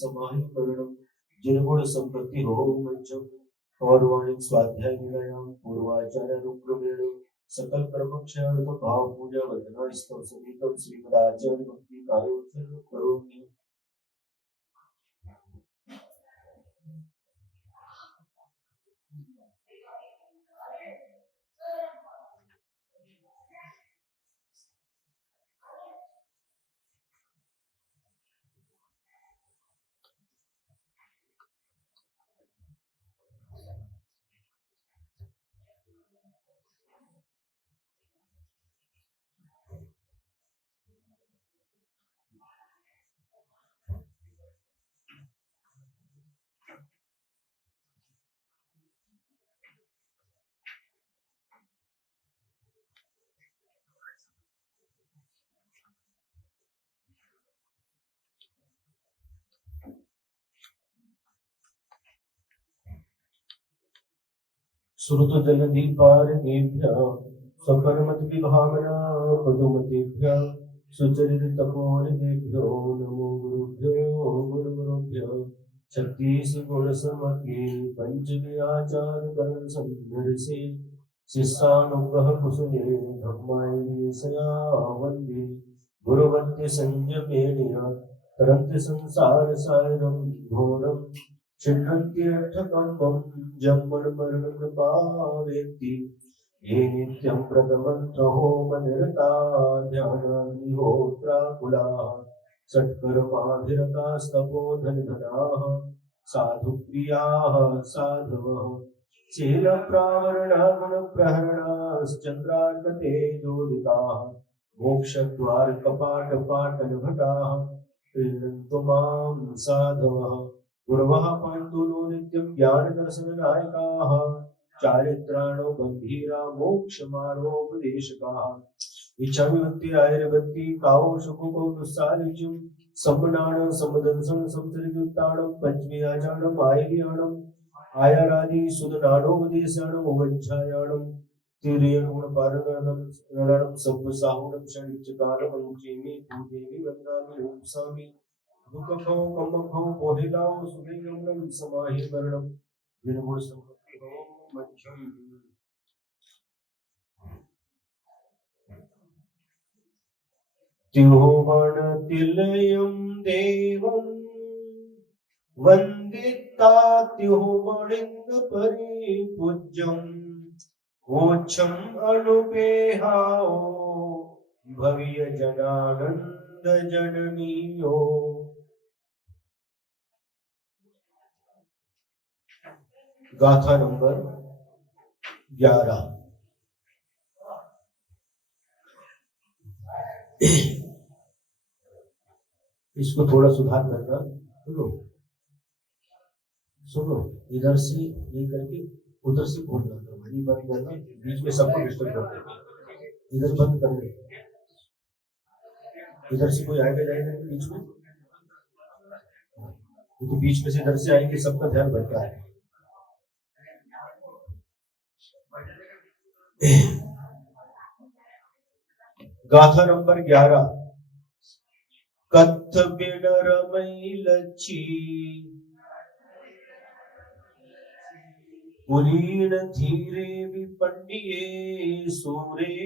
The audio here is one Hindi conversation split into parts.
समाहिकरणम जिनगुण संपत्ति हो मंचम और वाणी स्वाध्याय निलयम पूर्वाचार्य सकल कर्मक्षय भाव पूजा वंदना स्तव समीतम श्रीमदाचार्य भक्ति कार्योत्सव करोमि। श्रुत जलदीपारकेभ्यः सपरमत विभावना पदुमतेभ्यः सुचरित तपोनिधेभ्यो नमो गुरुभ्यो छत्तीस गुण समग्रे पंचव्याचार करण संदर्शे शिष्यानुग्रह कुसुमे धम्माय सया वंदे गुरुवत्य संयमेन तरन्ति संसार सागरं घोरं छिन्नत्यर्थकम्पं जम्मणमरणकृपावेत्ति ये नित्यं व्रतमन्त्रहोमनिरता ध्यानाग्निहोत्राकुलाः सत्कर्माभिरतास्तपोधनधनाः साधुप्रियाः साधवः शीलप्रावरणागुणप्रहरणाश्चन्द्रार्कतेजोदिताः मोक्षद्वारकपाटपाटलभटाः क्रीडन्तु मां साधवः गुरवः पान्तु नो नित्यं ज्ञानदर्शननायकाः चारित्राणो गम्भीरा मोक्षमार्गोपदेशकाः इच्छामि भक्तिरायर्भक्ति काओ शुकुको दुस्सारिच्युं सम्मनाण सम्मदंसं संसर्गयुक्ताणं पञ्चमीयाचारणम् आयर्याणम् आयारादि सुदनाडोपदेशाणम् उवज्झायाणम् तिर्यगुणपारगणम् रणं सब्बसाहुणं षडिच्चकालम् अनुचेमि भूदेवी वन्दामि ओंसामि दुःखभो कम्मभो मोहिलाओ सुदेवं समाहिकरणं निर्गुण संपत्ति हो मध्यम त्योमणतिलयं देवं वन्दितात्युमणिन्दपरिपूज्यं मोक्षम् अनुपेहाओ भव्यजनानन्द जननीयो। गाथा नंबर 11। इसको थोड़ा सुधार करना। सुनो सुनो, इधर से ये करके उधर से बोलना, वही बंद करना, बीच में सबको डिस्टर्ब कर देना। इधर बंद कर दे, इधर से कोई आएगा जाएगा बीच में, क्योंकि बीच में से इधर से आएंगे सबका ध्यान बढ़ता है। गाथा नंबर 11। कथ बिनरमई लच्छी कुलीन धीरे विपंडिये सूरे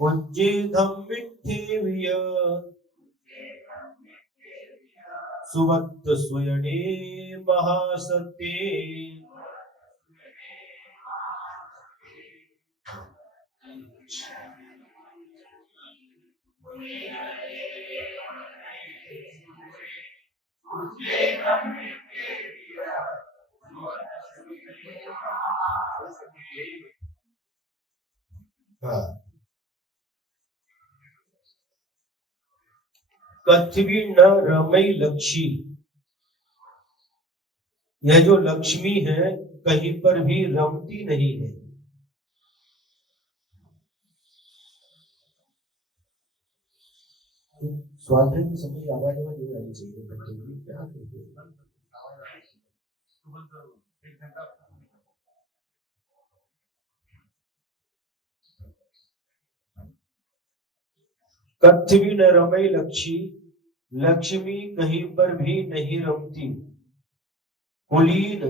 उज्जे धम्मिठे विय सुवत्त स्वयने महासते कथवी न रमई लक्ष्मी, यह जो लक्ष्मी है कहीं पर भी रमती नहीं है। स्वाध्याय के समय आवाज नहीं आनी चाहिए बच्चों की, क्या कथ्य न रमई लक्ष्मी, लक्ष्मी कहीं पर भी नहीं रमती। कुलीन,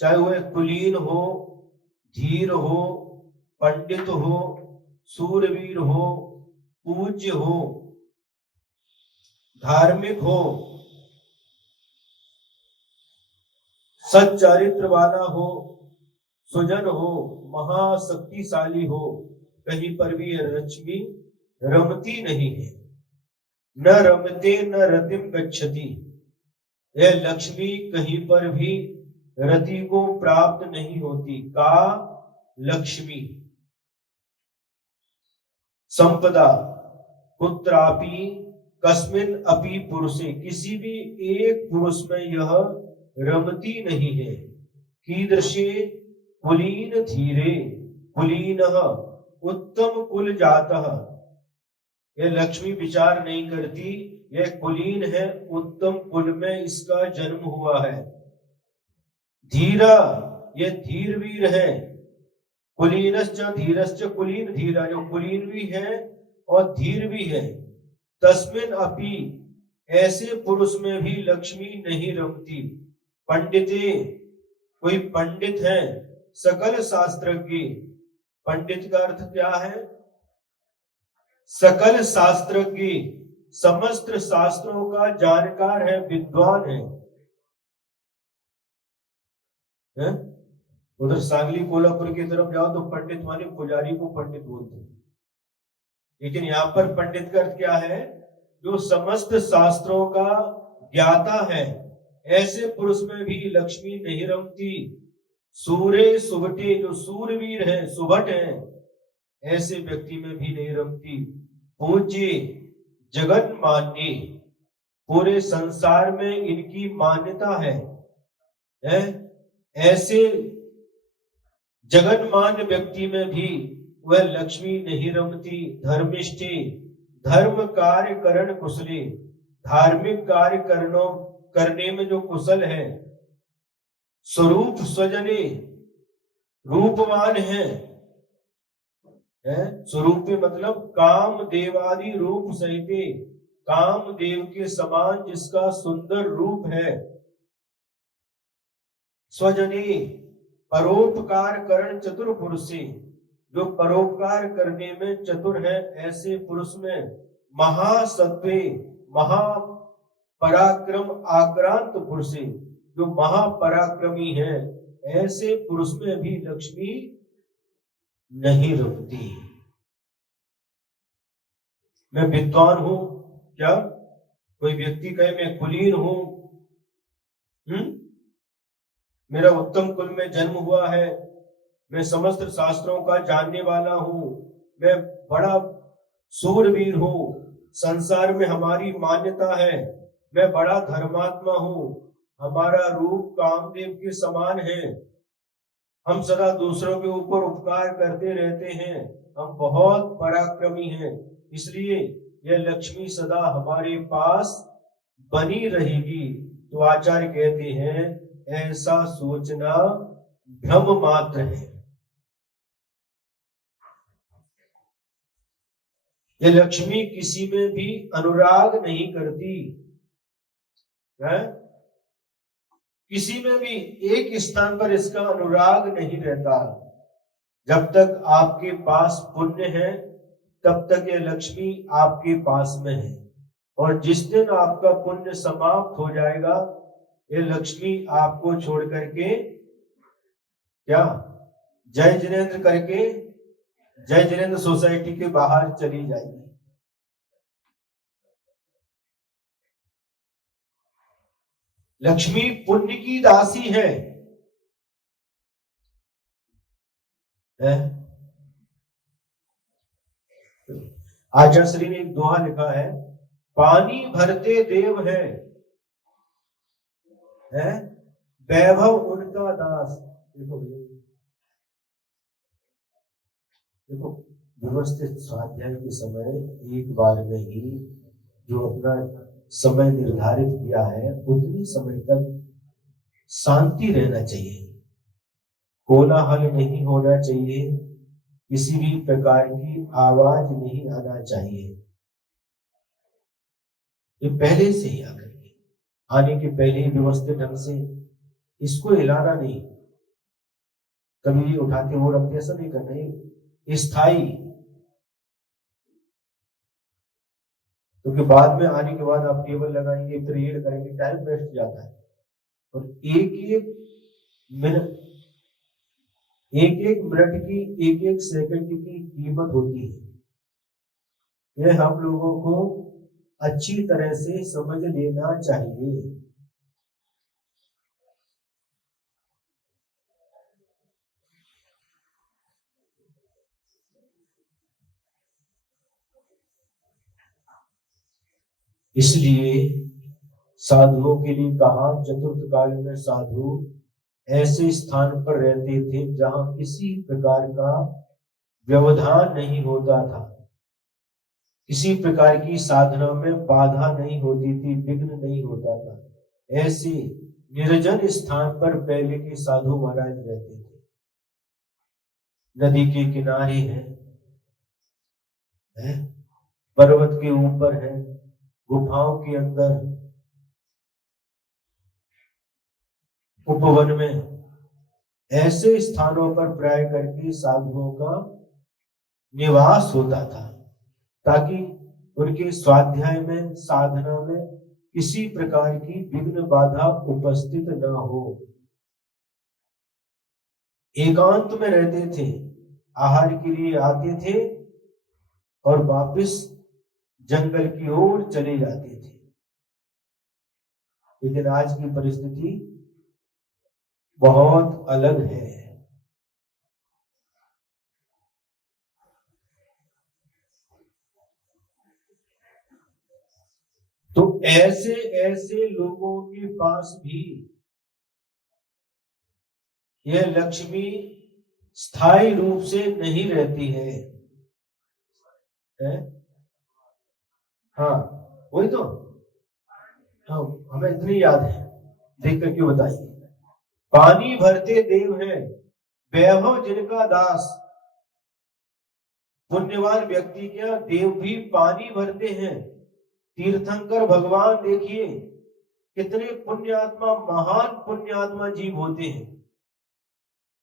चाहे वह कुलीन हो, धीर हो, पंडित हो, सूरवीर हो, पूज्य हो, धार्मिक हो, सच्चारित्र वाला हो, सुजन हो, महाशक्तिशाली हो, कहीं पर भी यह लक्ष्मी रमती नहीं है। न रमते न रतिम गच्छति, यह लक्ष्मी कहीं पर भी रति को प्राप्त नहीं होती। का लक्ष्मी संपदा कुत्रापि कस्मिन अपि पुरुषे, किसी भी एक पुरुष में यह रमती नहीं है। कीदृशे कुलीन धीरे, कुलीनः उत्तम कुल जातः, यह लक्ष्मी विचार नहीं करती, यह कुलीन है, उत्तम कुल में इसका जन्म हुआ है। धीरा, यह धीर वीर है। कुलीनश्च धीरश्च, कुलीन धीरा, जो कुलीन भी है और धीर भी है। तस्मिन अपि, ऐसे पुरुष में भी लक्ष्मी नहीं रमती। पंडिते, कोई पंडित है, सकल शास्त्रज्ञ, पंडित का अर्थ क्या है? सकल शास्त्रज्ञ, समस्त शास्त्रों का जानकार है, विद्वान है। उधर सांगली कोल्हापुर की तरफ जाओ तो पंडित माने पुजारी को पंडित बोलते हैं, लेकिन यहाँ पर पंडित का अर्थ क्या है? जो समस्त शास्त्रों का ज्ञाता है। ऐसे पुरुष में भी लक्ष्मी नहीं रमती। सूरे सुभटे, जो सूरवीर है, सुभट है, ऐसे व्यक्ति में भी नहीं रमती। पूज्य जगत मान्य, पूरे संसार में इनकी मान्यता है? ऐसे जगन्मान्य व्यक्ति में भी वह लक्ष्मी नहीं रमती। धर्मिष्ठे, धर्म कार्य करण कुशले, धार्मिक कार्य करने में जो कुशल है। स्वरूप स्वजने, रूपवान है। स्वरूप मतलब काम देवादि रूप सहित, काम देव के समान जिसका सुंदर रूप है। स्वजने, परोपकार करण चतुर पुरुषे, जो परोपकार करने में चतुर है, ऐसे पुरुष में। महासत्वे, महापराक्रम आक्रांत पुरुषे, जो महापराक्रमी है, ऐसे पुरुष में भी लक्ष्मी नहीं रुकती। मैं विद्वान हूं, क्या कोई व्यक्ति कहे मैं कुलीन हूं, मेरा उत्तम कुल में जन्म हुआ है, मैं समस्त शास्त्रों का जानने वाला हूं, मैं बड़ा सूरवीर हूं, संसार में हमारी मान्यता है, मैं बड़ा धर्मात्मा हूं, हमारा रूप कामदेव के समान है, हम सदा दूसरों के ऊपर उपकार करते रहते हैं, हम बहुत पराक्रमी हैं, इसलिए यह लक्ष्मी सदा हमारे पास बनी रहेगी। तो आचार्य कहते हैं ऐसा सोचना भ्रम मात्र है। ये लक्ष्मी किसी में भी अनुराग नहीं करती है? किसी में भी एक स्थान पर इसका अनुराग नहीं रहता। जब तक आपके पास पुण्य है तब तक ये लक्ष्मी आपके पास में है, और जिस दिन आपका पुण्य समाप्त हो जाएगा ये लक्ष्मी आपको छोड़ करके क्या जय जिनेन्द्र करके जय जिनेन्द्र सोसाइटी के बाहर चली जाएगी। लक्ष्मी पुण्य की दासी है। आचार्य श्री ने एक दोहा लिखा है, पानी भरते देव है, वैभव उनका दास। देखो देखो, व्यवस्थित स्वाध्याय के समय एक बार में ही जो अपना समय निर्धारित किया है उतनी समय तक शांति रहना चाहिए, कोलाहल नहीं होना चाहिए, किसी भी प्रकार की आवाज नहीं आना चाहिए। ये पहले से ही आकर के आने के पहले ही व्यवस्थित ढंग से, इसको हिलाना नहीं, कभी भी उठाते वो रखते ऐसा नहीं करना, ये स्थायी। क्योंकि बाद में आने के बाद आप टेबल लगाएंगे, फिर ये करेंगे, टाइम वेस्ट जाता है। और एक एक मिनट, एक एक मिनट की, एक एक सेकंड की कीमत होती है। यह हम लोगों को अच्छी तरह से समझ लेना चाहिए। इसलिए साधुओं के लिए कहा, चतुर्थ काल में साधु ऐसे स्थान पर रहते थे जहां किसी प्रकार का व्यवधान नहीं होता था, किसी प्रकार की साधना में बाधा नहीं होती थी, विघ्न नहीं होता था। ऐसे निर्जन स्थान पर पहले के साधु महाराज रहते थे। नदी के किनारे है, पर्वत के ऊपर है, गुफाओं के अंदर, उपवन में, ऐसे स्थानों पर प्राय करके साधुओं का निवास होता था, ताकि उनके स्वाध्याय में, साधना में किसी प्रकार की विघ्न बाधा उपस्थित न हो। एकांत में रहते थे, आहार के लिए आते थे और वापस जंगल की ओर चले जाते थे। लेकिन आज की परिस्थिति बहुत अलग है। तो ऐसे ऐसे लोगों के पास भी यह लक्ष्मी स्थायी रूप से नहीं रहती है? हाँ, वही तो। हाँ, हमें इतनी याद है, देख करके बताइए। पानी भरते देव है, वैभव जिनका दास। पुण्यवान व्यक्ति क्या, देव भी पानी भरते हैं। तीर्थंकर भगवान देखिए कितने पुण्यात्मा, महान पुण्यात्मा जीव होते हैं,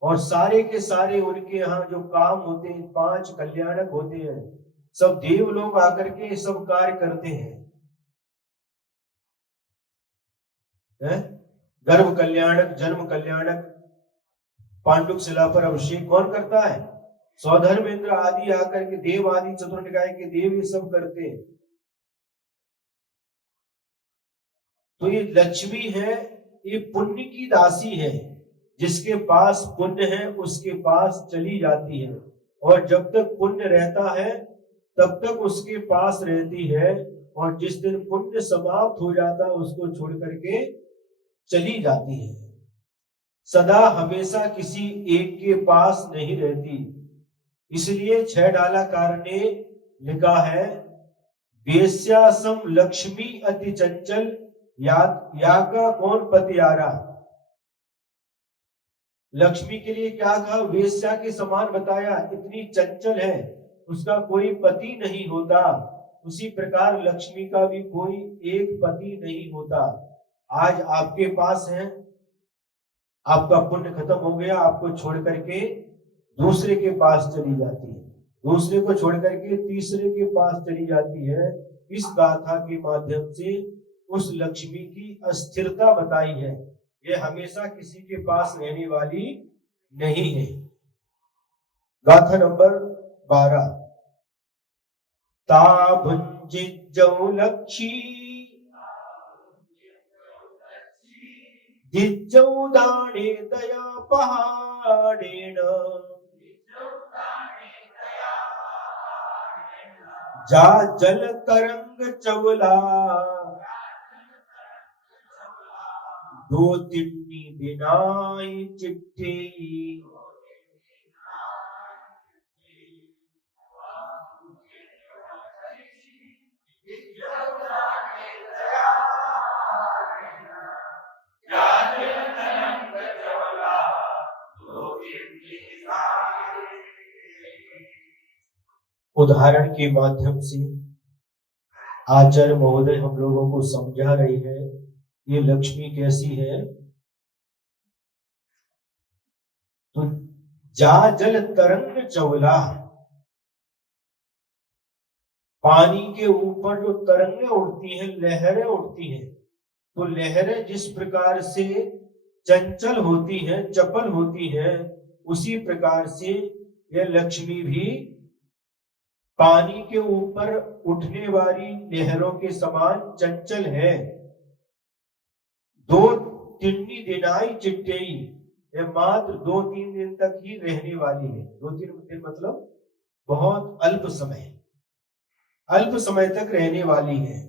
और सारे के सारे उनके यहाँ जो काम होते हैं, 5 कल्याणक होते हैं, सब देव लोग आकर के सब कार्य करते हैं। गर्भ कल्याणक, जन्म कल्याणक, पांडुक शिला पर अभिषेक कौन करता है? स्वधर्मेंद्र आदि आकर के, देव आदि चतुर्निकाय के देव ये सब करते हैं। तो ये लक्ष्मी है, ये पुण्य की दासी है। जिसके पास पुण्य है उसके पास चली जाती है, और जब तक पुण्य रहता है तब तक उसके पास रहती है, और जिस दिन पुण्य समाप्त हो जाता है उसको छोड़ करके चली जाती है। सदा हमेशा किसी एक के पास नहीं रहती। इसलिए 6 डालाकार ने लिखा है, वेश्यासम लक्ष्मी अति चंचल, या का कौन पतियारा। लक्ष्मी के लिए क्या कहा? वेश्या के समान बताया, इतनी चंचल है, उसका कोई पति नहीं होता। उसी प्रकार लक्ष्मी का भी कोई एक पति नहीं होता। आज आपके पास है, आपका पुण्य खत्म हो गया, आपको छोड़ करके दूसरे के पास चली जाती है, दूसरे को छोड़ करके तीसरे के पास चली जाती है। इस गाथा के माध्यम से उस लक्ष्मी की अस्थिरता बताई है, ये हमेशा किसी के पास रहने वाली नहीं है। गाथा नंबर 12। ता भुंजिज्जौ लक्षी, जिज्जौ दाणे दया पहाड़ेन, जा जल तरंग चवला, दो तिन्नी बिनाई चिट्ठी। उदाहरण के माध्यम से आचार्य महोदय हम लोगों को समझा रही है ये लक्ष्मी कैसी है। तो जा जल तरंग चवला, पानी के ऊपर जो तरंगें उड़ती हैं, लहरें उड़ती हैं, तो लहरें जिस प्रकार से चंचल होती हैं, चपल होती हैं, उसी प्रकार से यह लक्ष्मी भी पानी के ऊपर उठने वाली लहरों के समान चंचल है। दो तिन्नी दिनाई चिट्टेई, ये मात्र 2-3 दिन तक ही रहने वाली है। 2-3 दिन मतलब बहुत अल्प समय, अल्प समय तक रहने वाली है।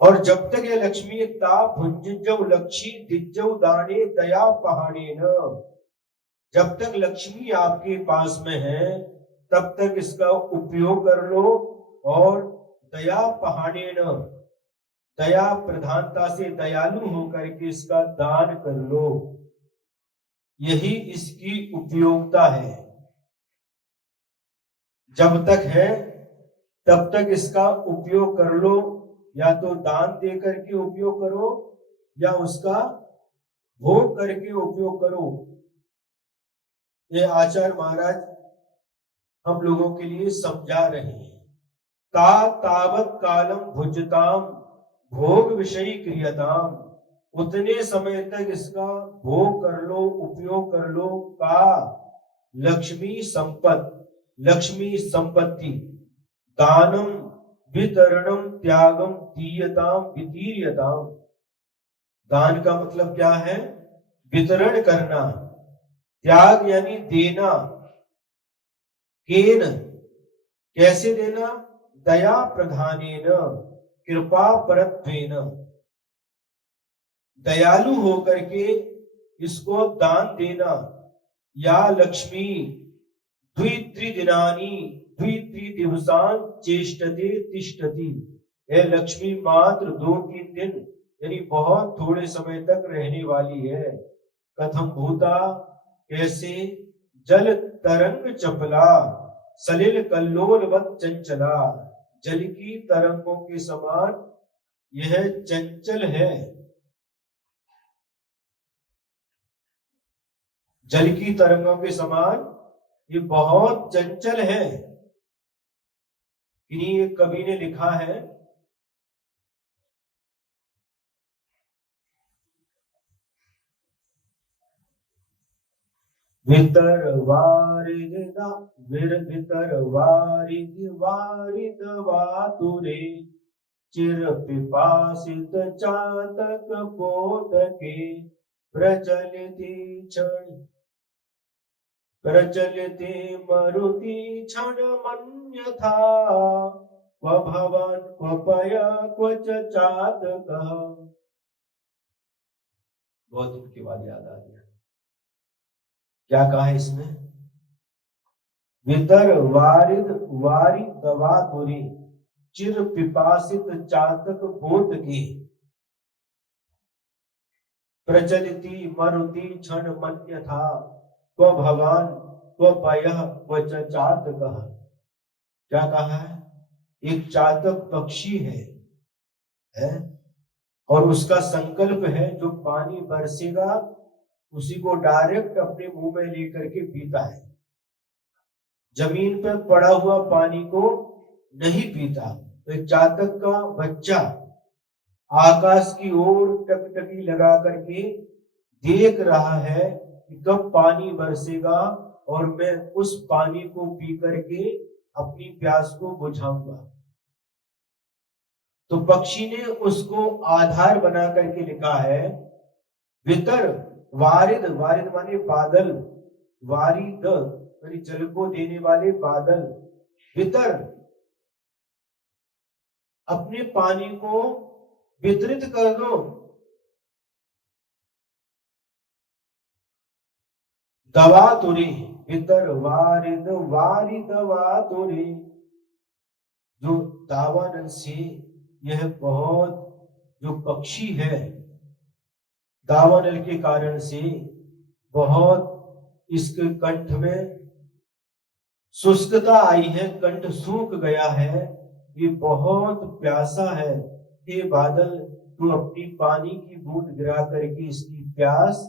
और जब तक ये लक्ष्मी ता भुंजौ लक्ष्मी दिज्जौ दाने दया पहाड़े न, जब तक लक्ष्मी आपके पास में है तब तक इसका उपयोग कर लो, और दया पहाड़े न, दया प्रधानता से दयालु होकर के इसका दान कर लो, यही इसकी उपयोगिता है। जब तक है तब तक इसका उपयोग कर लो, या तो दान दे करके उपयोग करो या उसका भोग करके उपयोग करो। ये आचार्य महाराज हम लोगों के लिए समझा रहे हैं। ता तावत कालम भुजताम भोग विषयी क्रियताम, उतने समय तक इसका भोग कर लो, उपयोग कर लो। का लक्ष्मी संपत्ति, लक्ष्मी संपत्ति, दानम वितरणम त्यागम दीयताम वितीर्यताम, दान का मतलब क्या है? वितरण करना, त्याग यानी देना, केन कैसे देना? दया प्रधानेन कृपा परत्वेन, दयालु होकर के इसको दान देना। या लक्ष्मी द्वित्रिदिनानि द्वित्रिदिवसान चेष्टते तिष्ठति, यह लक्ष्मी मात्र 2-3 दिन यानी बहुत थोड़े समय तक रहने वाली है। कथम भूता, कैसे? जल तरंग चपला सलिल कल्लोलवत चंचला, जल की तरंगों के समान यह चंचल है। जल की तरंगों के समान ये बहुत चंचल है। इन्हीं एक कवि ने लिखा है, वितर वारिद वितर वारिद वारिद वातुरे चिर पिपासित चातक बोधके प्रचलिति क्षण प्रचलिते मरुति क्षण मन्यथा क्व भवन क्व पय क्व च चातकः। बहुत दिन के बाद याद आ गया, क्या कहा है इसमें? वितर वारिद वारी दवातुरी चिर पिपासित चातक बोध के प्रचलिति मरुति क्षण मन्यथा क्व भवान क्व पयः क्व च चातकः। क्या कहा है? एक चातक पक्षी है और उसका संकल्प है जो पानी बरसेगा उसी को डायरेक्ट अपने मुंह में लेकर के पीता है, जमीन पर पड़ा हुआ पानी को नहीं पीता। तो एक चातक का बच्चा आकाश की ओर टकटकी लगा करके देख रहा है कि कब पानी बरसेगा और मैं उस पानी को पी करके अपनी प्यास को बुझाऊंगा। तो पक्षी ने उसको आधार बना करके लिखा है वितर वारिद, वारिद माने बादल, वारिद यानी जल को देने वाले बादल। वितर अपने पानी को वितरित कर दो। दवा तुरी वितर वारिद वारी दवा तुरी, जो दावानल से यह बहुत जो पक्षी है दावानल के कारण से बहुत इसके कंठ में शुष्कता आई है, कंठ सूख गया है, ये बहुत प्यासा है। हे बादल, तू अपनी पानी की बूंद गिरा करके इसकी प्यास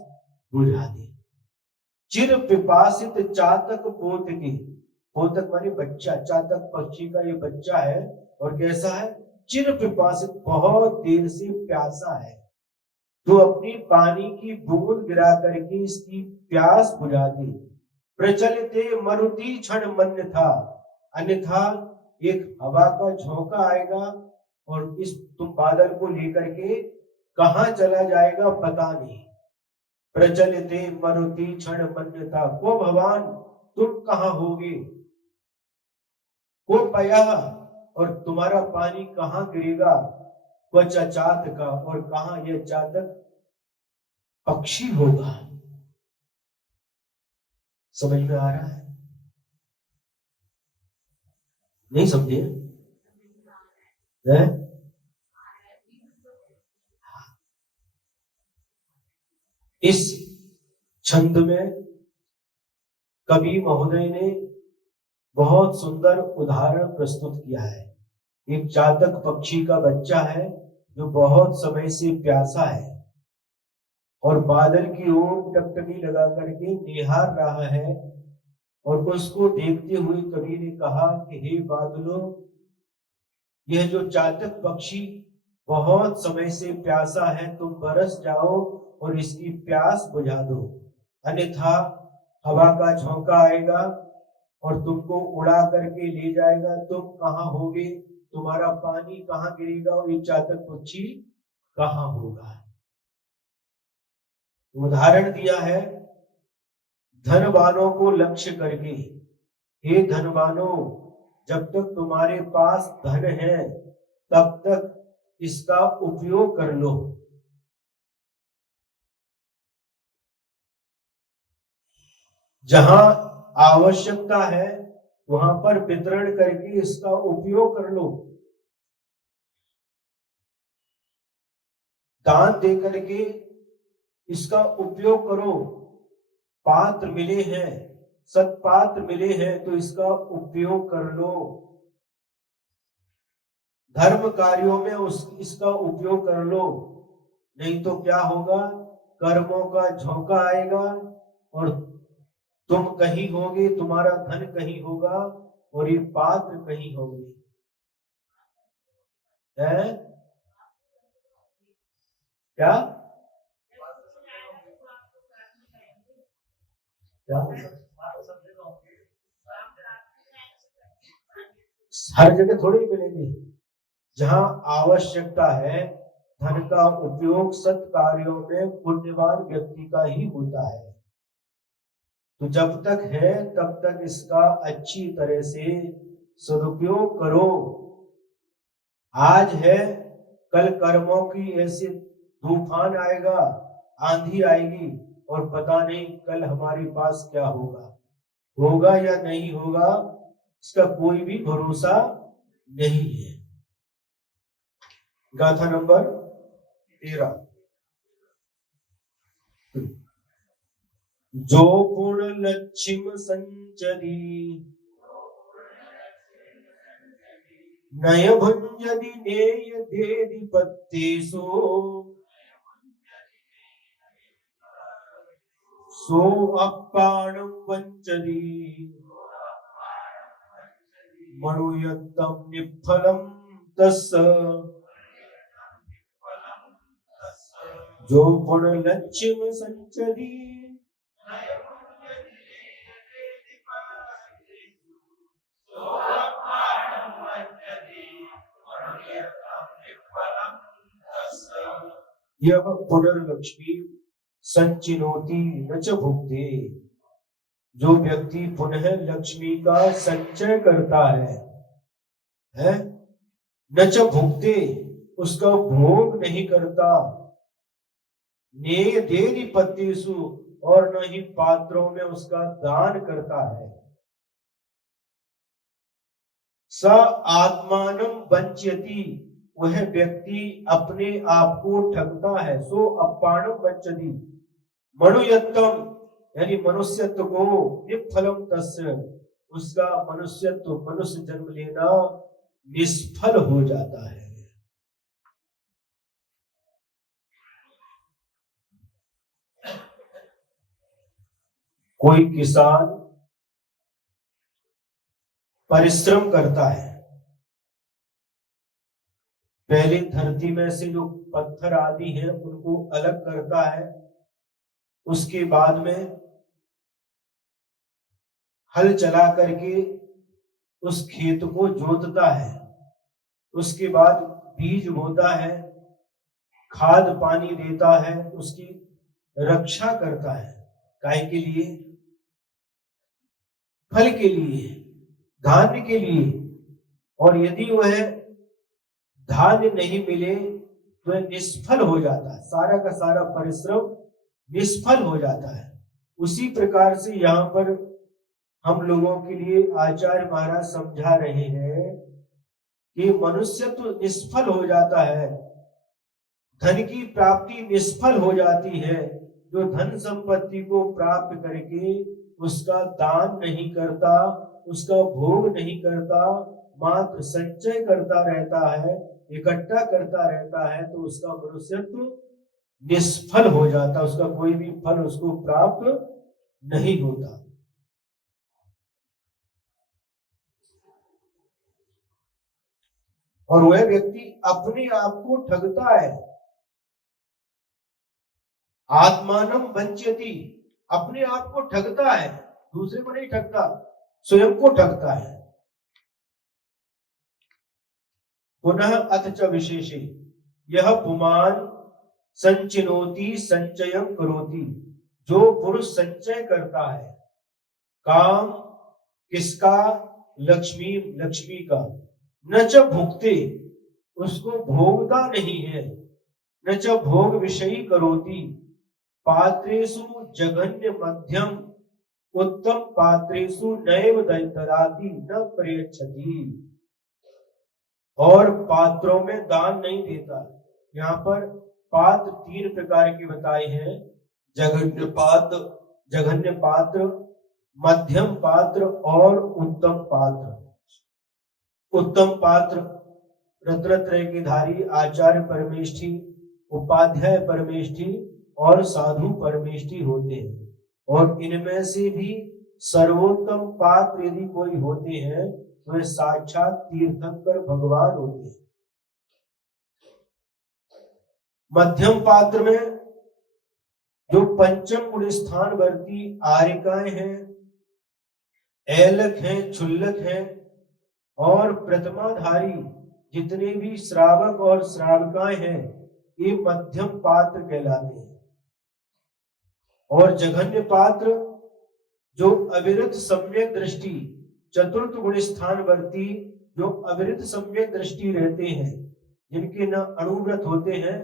बुझा दे। चिर पिपासित चातक पोतकी, पोतक माने बच्चा, चातक पक्षी का ये बच्चा है। और कैसा है? चिर पिपासित, बहुत देर से प्यासा है। तो अपनी पानी की बूंद गिरा करके इसकी प्यास बुझा दे। प्रचलिते मरुति क्षण मन्य था, अन्यथा एक हवा का झोंका आएगा और इस तुम बादल को लेकर के कहां चला जाएगा पता नहीं। प्रचलिते मरुति क्षण मन्य था, को भगवान तुम कहां होगे, को पया, और तुम्हारा पानी कहां गिरेगा, क्वच चात का, और कहां यह चातक पक्षी होगा। समझ में आ रहा है? नहीं समझे? इस छंद में कवि महोदय ने बहुत सुंदर उदाहरण प्रस्तुत किया है। एक चातक पक्षी का बच्चा है जो बहुत समय से प्यासा है और बादल की ओर टकटकी लगा करके निहार रहा है। और उसको देखते हुए कवि ने कहा कि हे बादलों, यह जो चातक पक्षी बहुत समय से प्यासा है, तुम बरस जाओ और इसकी प्यास बुझा दो, अन्यथा हवा का झोंका आएगा और तुमको उड़ा करके ले जाएगा। तुम कहां होगे, तुम्हारा पानी कहां गिरेगा और ये चातक पक्षी कहां होगा। उदाहरण दिया है धनवानों को लक्ष्य करके। हे धनवानों, जब तक तुम्हारे पास धन है तब तक इसका उपयोग कर लो। जहां आवश्यकता है वहां पर वितरण करके इसका उपयोग कर लो। दान दे करके इसका उपयोग करो। पात्र मिले हैं, सत्पात्र मिले हैं, तो इसका उपयोग कर लो। धर्म कार्यों में इसका उपयोग कर लो, नहीं तो क्या होगा, कर्मों का झोंका आएगा और तुम कहीं होगे, तुम्हारा धन कहीं होगा और ये पात्र कहीं होंगे। है क्या? क्या? हर जगह थोड़ी मिलेगी। जहां आवश्यकता है धन का उपयोग सत्कार्यों में पुण्यवान व्यक्ति का ही होता है। तो जब तक है तब तक इसका अच्छी तरह से सदुपयोग करो। आज है, कल कर्मों की ऐसे तूफान आएगा, आंधी आएगी और पता नहीं कल हमारे पास क्या होगा, होगा या नहीं होगा, इसका कोई भी भरोसा नहीं है। गाथा नंबर 13। जो पूर्ण लक्ष्म संचरी नय भुंजदि नेय देदि पत्तेषु सो अप्पाणं वंचति मनुयत्तं निफलं तस्य। जो पूर्ण लक्ष्म संचरी यह पुनर्लक्ष्मी संचिनोति न च भुक्ते। जो व्यक्ति पुनः लक्ष्मी का संचय करता है न च भुक्ते, उसका भोग नहीं करता, नेय देदि पत्तेषु, और न ही पात्रों में उसका दान करता है। स आत्मानं वंच्यति, वह व्यक्ति अपने आप को ठगता है। सो अप्पाणं वंचति, मनुयत्तम यानी मनुष्यत्व को, निफलम तस्य उसका मनुष्यत्व, मनुष्य जन्म लेना निष्फल हो जाता है। कोई किसान परिश्रम करता है, पहले धरती में से जो पत्थर आदि है उनको अलग करता है, उसके बाद में हल चला करके उस खेत को जोतता है, उसके बाद बीज बोता है, खाद पानी देता है, उसकी रक्षा करता है। काय के लिए? फल के लिए, धान्य के लिए। और यदि वह धान्य नहीं मिले तो वह निष्फल हो जाता है, सारा का सारा परिश्रम निष्फल हो जाता है। उसी प्रकार से यहाँ पर हम लोगों के लिए आचार्य महाराज समझा रहे हैं कि मनुष्य तो निष्फल हो जाता है, धन की प्राप्ति निष्फल हो जाती है। जो धन संपत्ति को प्राप्त करके उसका दान नहीं करता, उसका भोग नहीं करता, मात्र संचय करता रहता है, इकट्ठा करता रहता है, तो उसका मनुष्यत्व निष्फल हो जाता, उसका कोई भी फल उसको प्राप्त नहीं होता। और वह व्यक्ति अपने आप को ठगता है। आत्मानम वंचयति, अपने आप को ठगता है, दूसरे को नहीं ठगता, स्वयं को ठगता है। पुनः अथ च विशेषे यह पुमान संचिनोति संचयम करोति, जो पुरुष संचय करता है, काम किसका? लक्ष्मी, लक्ष्मी का। न च भुक्ते, उसको भोगता नहीं है। न च भोग विषयी करोति, पात्रेषु जघन्य मध्यम उत्तम पात्रेषु नैव ददाति न प्रयच्छति। और पात्रों में दान नहीं देता। यहाँ पर पात्र 3 प्रकार के बताए हैं, जघन्य पात्र, जघन्य पात्र, मध्यम पात्र और उत्तम पात्र। उत्तम पात्र रत्नत्रय के धारी आचार्य परमेष्ठी, उपाध्याय परमेष्ठी और साधु परमेष्ठी होते हैं। और इनमें से भी सर्वोत्तम पात्र यदि कोई होते हैं तो वे साक्षात तीर्थंकर भगवान होते हैं। मध्यम पात्र में जो पंचम गुण स्थान वर्ती आर्यकाएं हैं, ऐलक हैं, क्षुल्लक हैं और प्रथमाधारी जितने भी श्रावक और श्राविकाएं हैं, ये मध्यम पात्र कहलाते हैं। और जघन्य पात्र जो अविरत सम्यक दृष्टि, चतुर्थ गुण स्थान वर्ती जो अविरत सम्यक दृष्टि रहते हैं, जिनके न अणुव्रत होते हैं,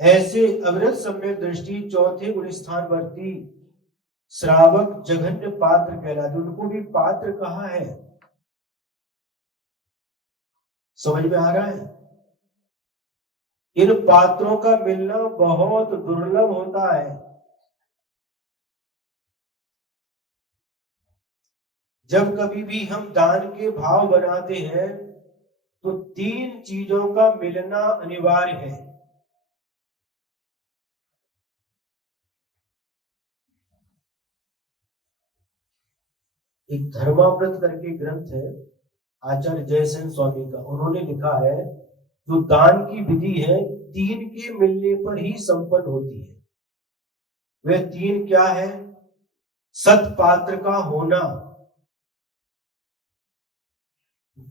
ऐसे अविरत सम्यक दृष्टि चौथे गुण स्थान वर्ती श्रावक जघन्य पात्र कहलाते। उनको भी पात्र कहा है, समझ में आ रहा है? इन पात्रों का मिलना बहुत दुर्लभ होता है। जब कभी भी हम दान के भाव बनाते हैं तो 3 चीजों का मिलना अनिवार्य है। एक धर्माव्रत करके ग्रंथ है आचार्य जयसेन स्वामी का, उन्होंने लिखा है जो दान की विधि है 3 के मिलने पर ही संपन्न होती है। वे 3 क्या है? सत्पात्र का होना,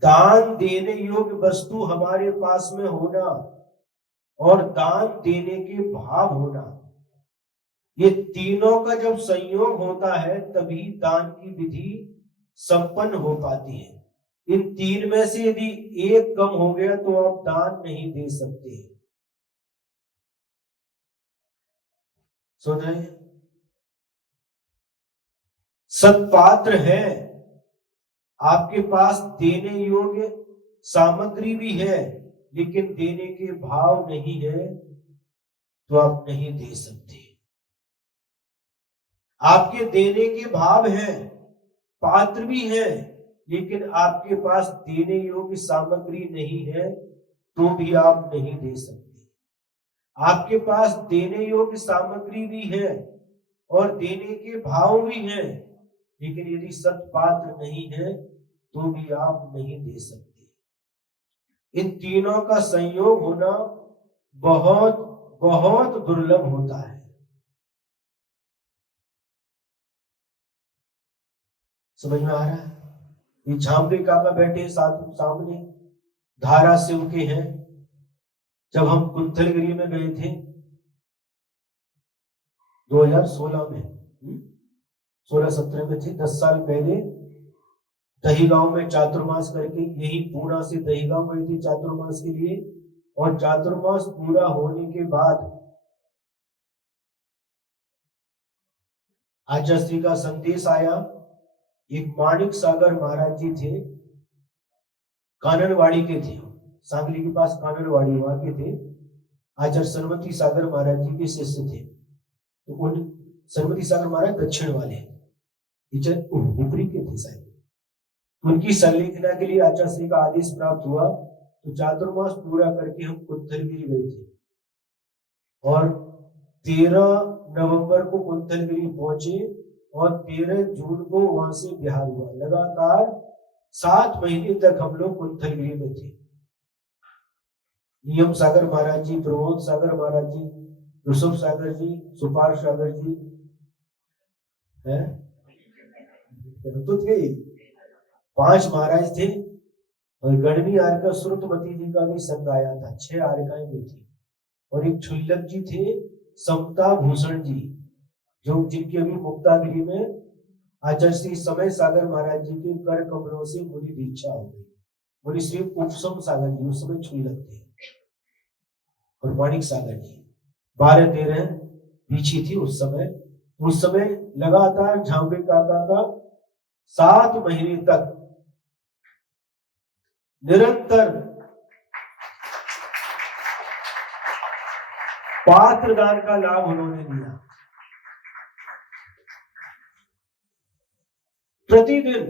दान देने योग्य वस्तु हमारे पास में होना और दान देने के भाव होना। ये तीनों का जब संयोग होता है तभी दान की विधि संपन्न हो पाती है। इन 3 में से यदि एक कम हो गया तो आप दान नहीं दे सकते। सुन रहे? सत्पात्र है, आपके पास देने योग्य सामग्री भी है, लेकिन देने के भाव नहीं है तो आप नहीं दे सकते। आपके देने के भाव हैं, पात्र भी हैं, लेकिन आपके पास देने योग्य सामग्री नहीं है, तो भी आप नहीं दे सकते। आपके पास देने योग्य सामग्री भी है और देने के भाव भी हैं, लेकिन यदि सत्पात्र नहीं है तो भी आप नहीं दे सकते। इन तीनों का संयोग होना बहुत बहुत दुर्लभ होता है। समझ में आ रहा है? ये झांपे काका बैठे सामने धारा शिव के हैं। जब हम कुंथलगिरी में गए थे 2016 में, 16-17 में थे, 10 साल पहले दहीगांव में चातुर्मास करके, यही पूना से दहीगांव गए थे चातुर्मास के लिए। और चातुर्मास पूरा होने के बाद आचार्य श्री का संदेश आया। एक माणिक सागर महाराज जी थे, काननवाड़ी के थे, सांगली के पास काननवाड़ी वहां के थे। आचार्य सरस्वती सागर महाराज जी के शिष्य थे। तो उन सरस्वती सागर महाराज दक्षिण वाले ऊपरी के थे शायद। उनकी संलेखना के लिए आचार्य श्री का आदेश प्राप्त हुआ। तो चातुर्मास पूरा करके हम कुंथलगिरी गए थे और 13 नवंबर को कुंथलगिरी पहुंचे और 13 जून को वहां से बिहार हुआ। लगातार 7 महीने तक हम लोग कुंथलगिरी में थे। नियम सागर महाराज जी, प्रमोद सागर महाराज जी, ऋषभ सागर जी, सुपार सागर जी है तो थे। 5 महाराज थे और गणवी आर्का श्रुतमती जी का भी संग आया था। 6 आर्काएं भी थी और एक छुल्लक जी थे, समता भूषण जी, जो जिनकी अभी मुक्तागिरी में आचार्य श्री समय सागर महाराज जी के कर कमलों से मुनि दीक्षा हो गई। मुनि श्री उपसम सागर जी उस समय छुल्लक थे और माणिक सागर जी 12-13 पीछे थी उस समय। उस समय लगातार झांपे काका का 7 महीने तक निरंतर पात्रदान का लाभ उन्होंने लिया। प्रतिदिन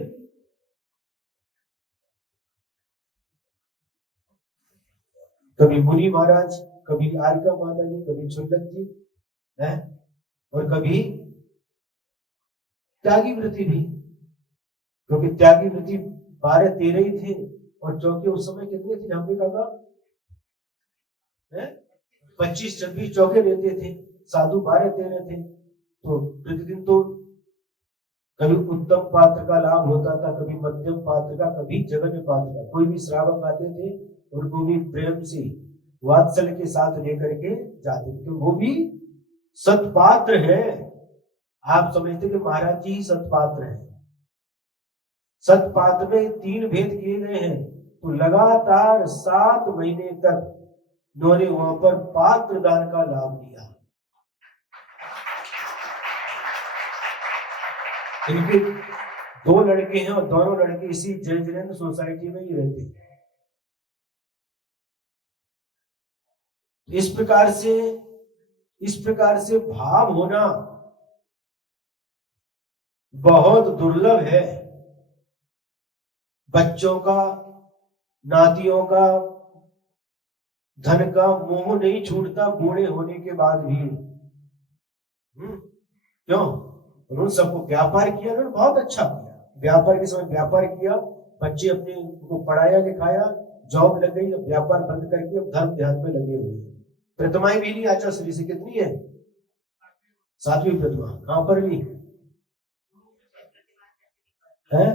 कभी मुनि महाराज, कभी आर्का माता जी, कभी छुल्लक जी है और कभी त्यागी व्रती भी, क्योंकि त्यागी व्रती 12-13 ही थे और चौके उस समय कितने थे झांपे काका? 25-26 चौके रहते थे। साधु 12-13 थे। तो प्रतिदिन तो कभी उत्तम पात्र का लाभ होता था, कभी मध्यम पात्र का, कभी जघन्य पात्र का। कोई भी श्रावक आते थे उनको भी प्रेम से वात्सल्य के साथ लेकर के जाते थे, वो भी सत्पात्र है। आप समझते कि महाराज जी ही सत्पात्र है। सत्पात्र में 3 भेद किए गए हैं। तो लगातार 7 महीने तक उन्होंने वहां पर पात्र दान का लाभ लिया। इनके 2 लड़के हैं और दोनों लड़के इसी जय जिनेन्द्र सोसाइटी में ही रहते हैं। इस प्रकार से भाव होना बहुत दुर्लभ है। बच्चों का, नातियों का, धन का मोह नहीं छूटता बूढ़े होने के बाद भी। क्यों? उन्होंने सबको व्यापार किया, उन्होंने बहुत अच्छा किया। व्यापार के समय व्यापार किया, बच्चे अपने को पढ़ाया लिखाया, जॉब लग गई, अब व्यापार बंद करके अब धर्म ध्यान में लगे हुए हैं। प्रतिमाएं भी नहीं आचार्य श्री से कितनी है? 7वीं प्रतिमा। कहां पर भी है?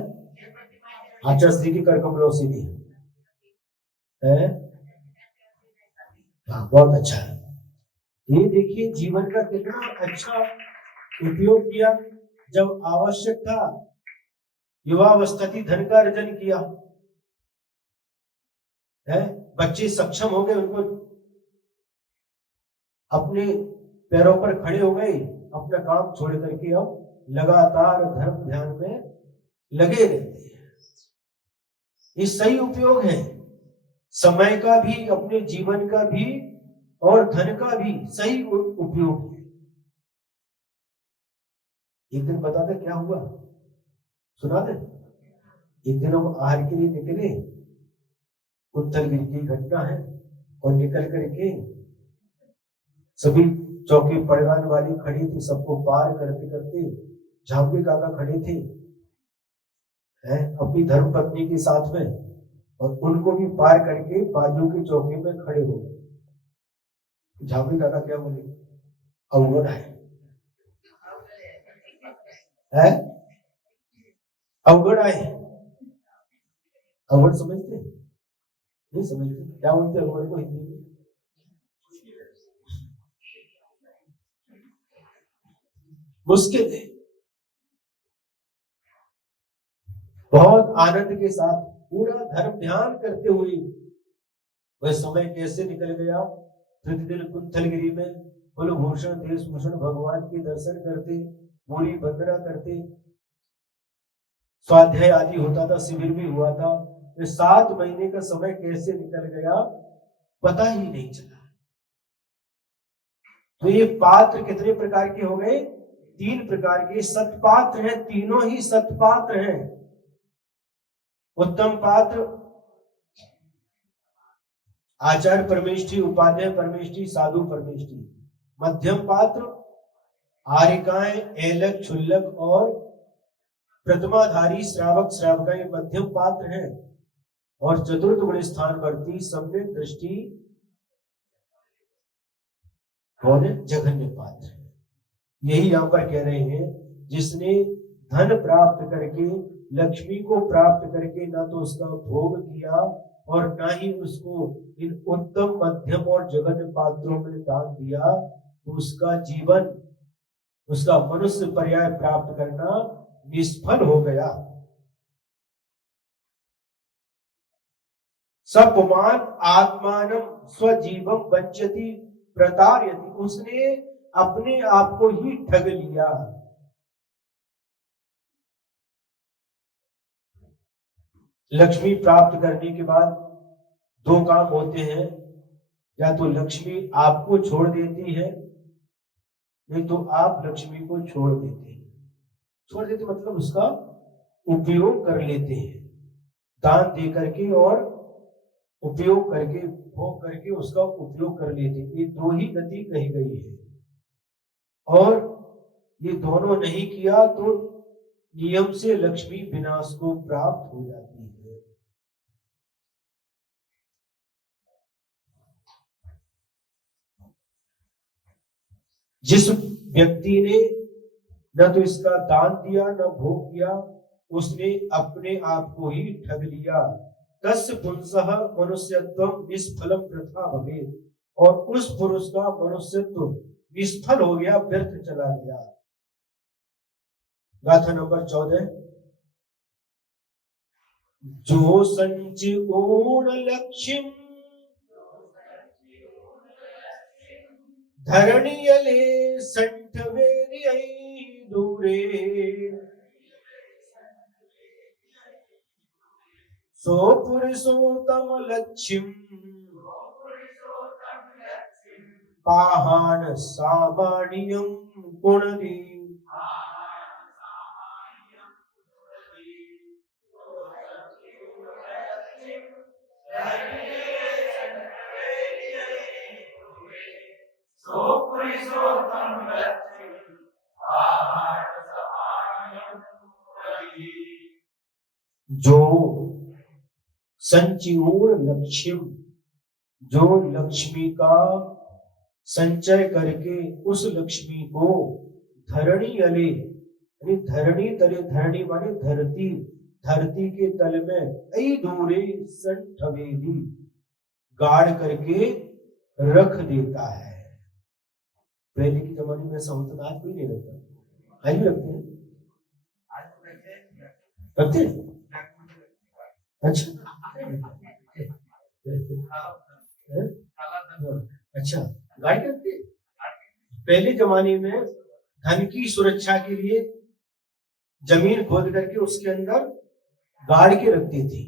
आचार्य श्री की कर कमलों से भी है। हाँ, बहुत अच्छा है। ये देखिए जीवन का कितना अच्छा उपयोग किया। जब आवश्यक था युवावस्था थी, धन का अर्जन किया है। बच्चे सक्षम हो गए, उनको अपने पैरों पर खड़े हो गए, अपना काम छोड़ करके अब लगातार धर्म ध्यान में लगे रहते हैं। ये सही उपयोग है समय का भी, अपने जीवन का भी और धन का भी सही उपयोग है। एक दिन बता दे क्या हुआ, सुना दे। एक दिन हम आहार के लिए निकले, कुंथलगिरी की घटना है, और निकल करके सभी चौकी पड़गान वाली खड़ी थी, सबको पार करते करते झांपी काका खड़े थे अपनी धर्म पत्नी के साथ में, और उनको भी पार करके बाजू की चौकी में खड़े हो गए। झांपी काका क्या बोले? अवगुण है, अवगुण आए। अवगुण समझते नहीं? समझते क्या बोलते अवगुण को हिंदी में? मुश्किल है। बहुत आनंद के साथ पूरा धर्म ध्यान करते हुए वह समय कैसे निकल गया। प्रतिदिन कुंथलगिरी में कुलभूषण देशभूषण भगवान के दर्शन करते, पूरी वंदना करते, स्वाध्याय आदि होता था, शिविर भी हुआ था। 7 महीने का समय कैसे निकल गया पता ही नहीं चला। तो ये पात्र कितने प्रकार के हो गए? 3 प्रकार के सतपात्र हैं, तीनों ही सतपात्र हैं। उत्तम पात्र आचार्य परमेष्ठी, उपाध्याय परमेष्ठी, साधु परमेष्ठी। मध्यम पात्र आरिकाएं, एलक, क्षुल्लक और प्रथमाधारी श्रावक, श्रावका, ये मध्यम पात्र हैं। और चतुर्थ गुण स्थानवर्ती सम्यक दृष्टि और जघन्य पात्र। यही यहां पर कह रहे हैं, जिसने धन प्राप्त करके, लक्ष्मी को प्राप्त करके ना तो उसका भोग किया और ना ही उसको इन उत्तम, मध्यम और जघन्य पात्रों में दान दिया, तो उसका जीवन, उसका मनुष्य पर्याय प्राप्त करना निष्फल हो गया। सपमान आत्मानम स्वजीवम वंचति प्रतारयति, उसने अपने आप को ही ठग लिया। लक्ष्मी प्राप्त करने के बाद 2 काम होते हैं, या तो लक्ष्मी आपको छोड़ देती है, नहीं तो आप लक्ष्मी को छोड़ देते हैं। छोड़ देते मतलब उसका उपयोग कर लेते हैं, दान दे करके और उपयोग करके, भोग करके उसका उपयोग कर लेते हैं। ये 2 ही गति कही गई है, और ये दोनों नहीं किया तो नियम से लक्ष्मी विनाश को प्राप्त हो जाती है। जिस व्यक्ति ने न तो इसका दान दिया न भोग किया, उसने अपने आप को ही ठग लिया। तस्य पुंसः मनुष्यत्वं निष्फलम प्रथा भवेत्, और उस पुरुष का मनुष्यत्व निष्फल हो गया, व्यर्थ चला गया। गाथा नंबर 14। जो संचिगुण लक्ष्यम धरणियले संठवेदियै दूरे, सो पुरुषोत्तम लक्ष्यम पाहान सामान्यम पुनरि। जो संचिगुण लक्ष्यम, जो लक्ष्मी का संचय करके उस लक्ष्मी को धरणी अले, यानी धरणी तले, धरणी माने धरती, धरती के तल में ऐ दूरे संठवेदी, गाड़ करके रख देता है। पहले के जमाने में ऐसा होता था, आज कोई नहीं रखता। आज भी रखते हैं, रखते हैं। अच्छा अच्छा, गाड़ी रखते हैं। पहले जमाने में धन की सुरक्षा के लिए जमीन खोद करके उसके अंदर गाड़ के रखती थी।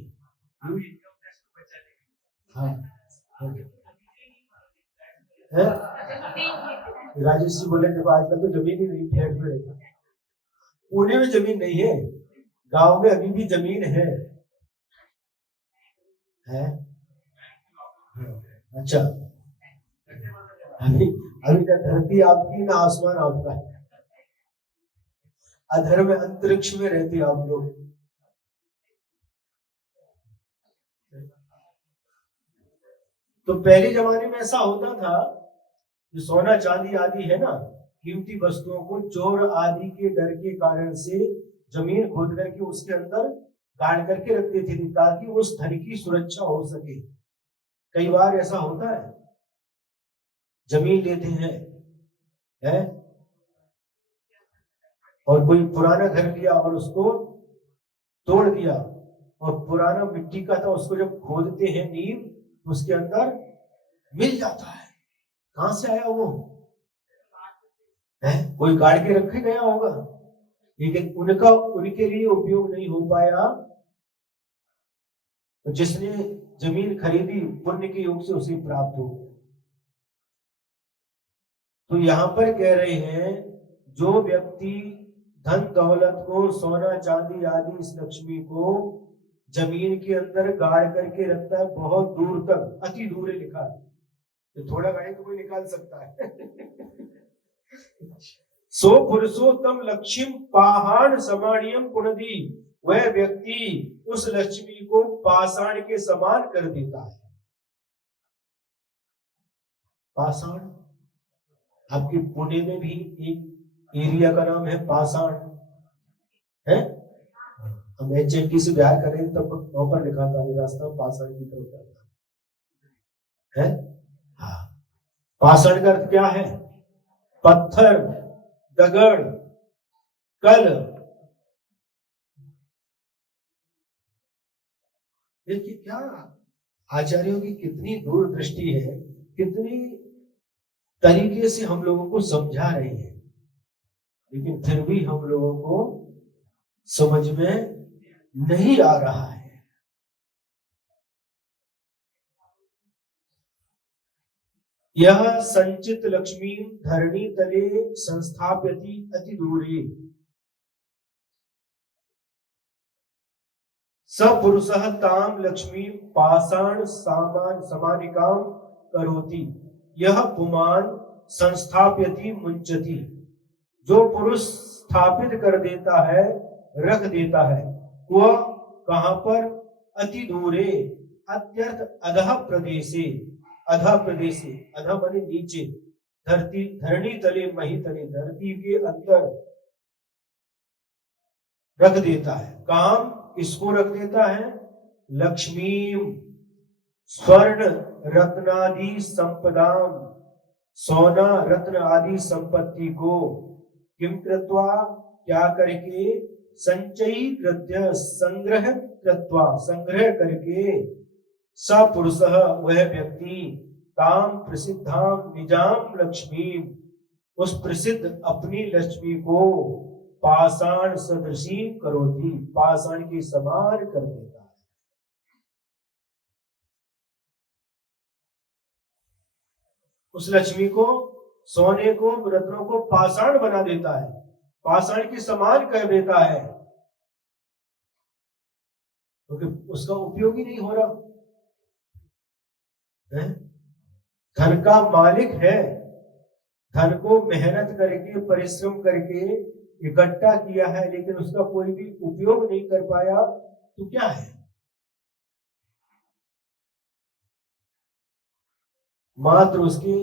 हाँ, राजेश जी बोले देखो आजकल तो जमीन ही नहीं, फ्लैट में रहता। पुणे में जमीन नहीं है, गांव में अभी भी जमीन है? अच्छा, अभी अभी ना धरती आपकी ना आसमान आपका है, अधर में अंतरिक्ष में रहते आप लोग। तो पहले जमाने में ऐसा होता था कि सोना चांदी आदि है ना, कीमती वस्तुओं को चोर आदि के डर के कारण से जमीन खोद करके उसके अंदर गाड़ करके रख देते थे ताकि उस धन की सुरक्षा हो सके। कई बार ऐसा होता है, जमीन लेते हैं और कोई पुराना घर लिया और उसको तोड़ दिया, और पुराना मिट्टी का था, उसको जब खोदते हैं नींव, उसके अंदर मिल जाता है। कहां से आया वो है? कोई गाड़ के रखे गया होगा, लेकिन उनका उनके लिए उपयोग नहीं हो पाया। तो जिसने जमीन खरीदी पुण्य के योग से उसे प्राप्त हो गया। तो यहां पर कह रहे हैं, जो व्यक्ति धन दौलत को, सोना चांदी आदि इस लक्ष्मी को जमीन के अंदर गाड़ करके रखता है बहुत दूर तक, अति दूर है लिखा है, तो थोड़ा गाड़ी तो कोई निकाल सकता है। सो पुरुषोत्तम लक्ष्मी पाषाण समाणियम पुनदी, वह व्यक्ति उस लक्ष्मी को पाषाण के समान कर देता है। पाषाण, आपके पुणे में भी एक एरिया का नाम है पाषाण है। हम एचएमटी से बिहार करें तब वहां पर लिखा था रास्ता पाषाण की तरफ जाता है। हाँ, पाषाण का अर्थ क्या है? पत्थर, दगड़, कल। देखिए क्या आचार्यों की कितनी दूरदृष्टि है, कितनी तरीके से हम लोगों को समझा रहे हैं, लेकिन फिर भी हम लोगों को समझ में नहीं आ रहा है। यह संचित लक्ष्मी धरणी तले संस्थाप्यति अति दूरे, सपुरुषः ताम लक्ष्मी पाषाण सामान समानिकाम करोति, यह पुमान संस्थाप्यति मुंचति। जो पुरुष स्थापित कर देता है, रख देता है, वह कहां पर? अति दूरे, अत्यर्थ अधः प्रदेशे, अधः प्रदेशे, अधः माने नीचे, धरती धरणी तले मही तले, धरती के अंदर रख देता है। काम किसको रख देता है? लक्ष्मी स्वर्ण रत्नादि संपदाम, सोना रत्न आदि संपत्ति को, किम कृत्वा, क्या करके, संचयी कृत्य, संग्रह कृत्वा, संग्रह करके, सपुरुषः वह व्यक्ति, ताम प्रसिद्धाम निजाम लक्ष्मी, उस प्रसिद्ध अपनी लक्ष्मी को पाषाण सदृशी करोति, पाषाण के समान कर देता है। उस लक्ष्मी को, सोने को, रत्नों को पाषाण बना देता है, पाषाण के समान कर देता है, क्योंकि तो उसका उपयोग ही नहीं हो रहा है। धन का मालिक है, धन को मेहनत करके परिश्रम करके इकट्ठा किया है, लेकिन उसका कोई भी उपयोग नहीं कर पाया, तो क्या है? मात्र उसकी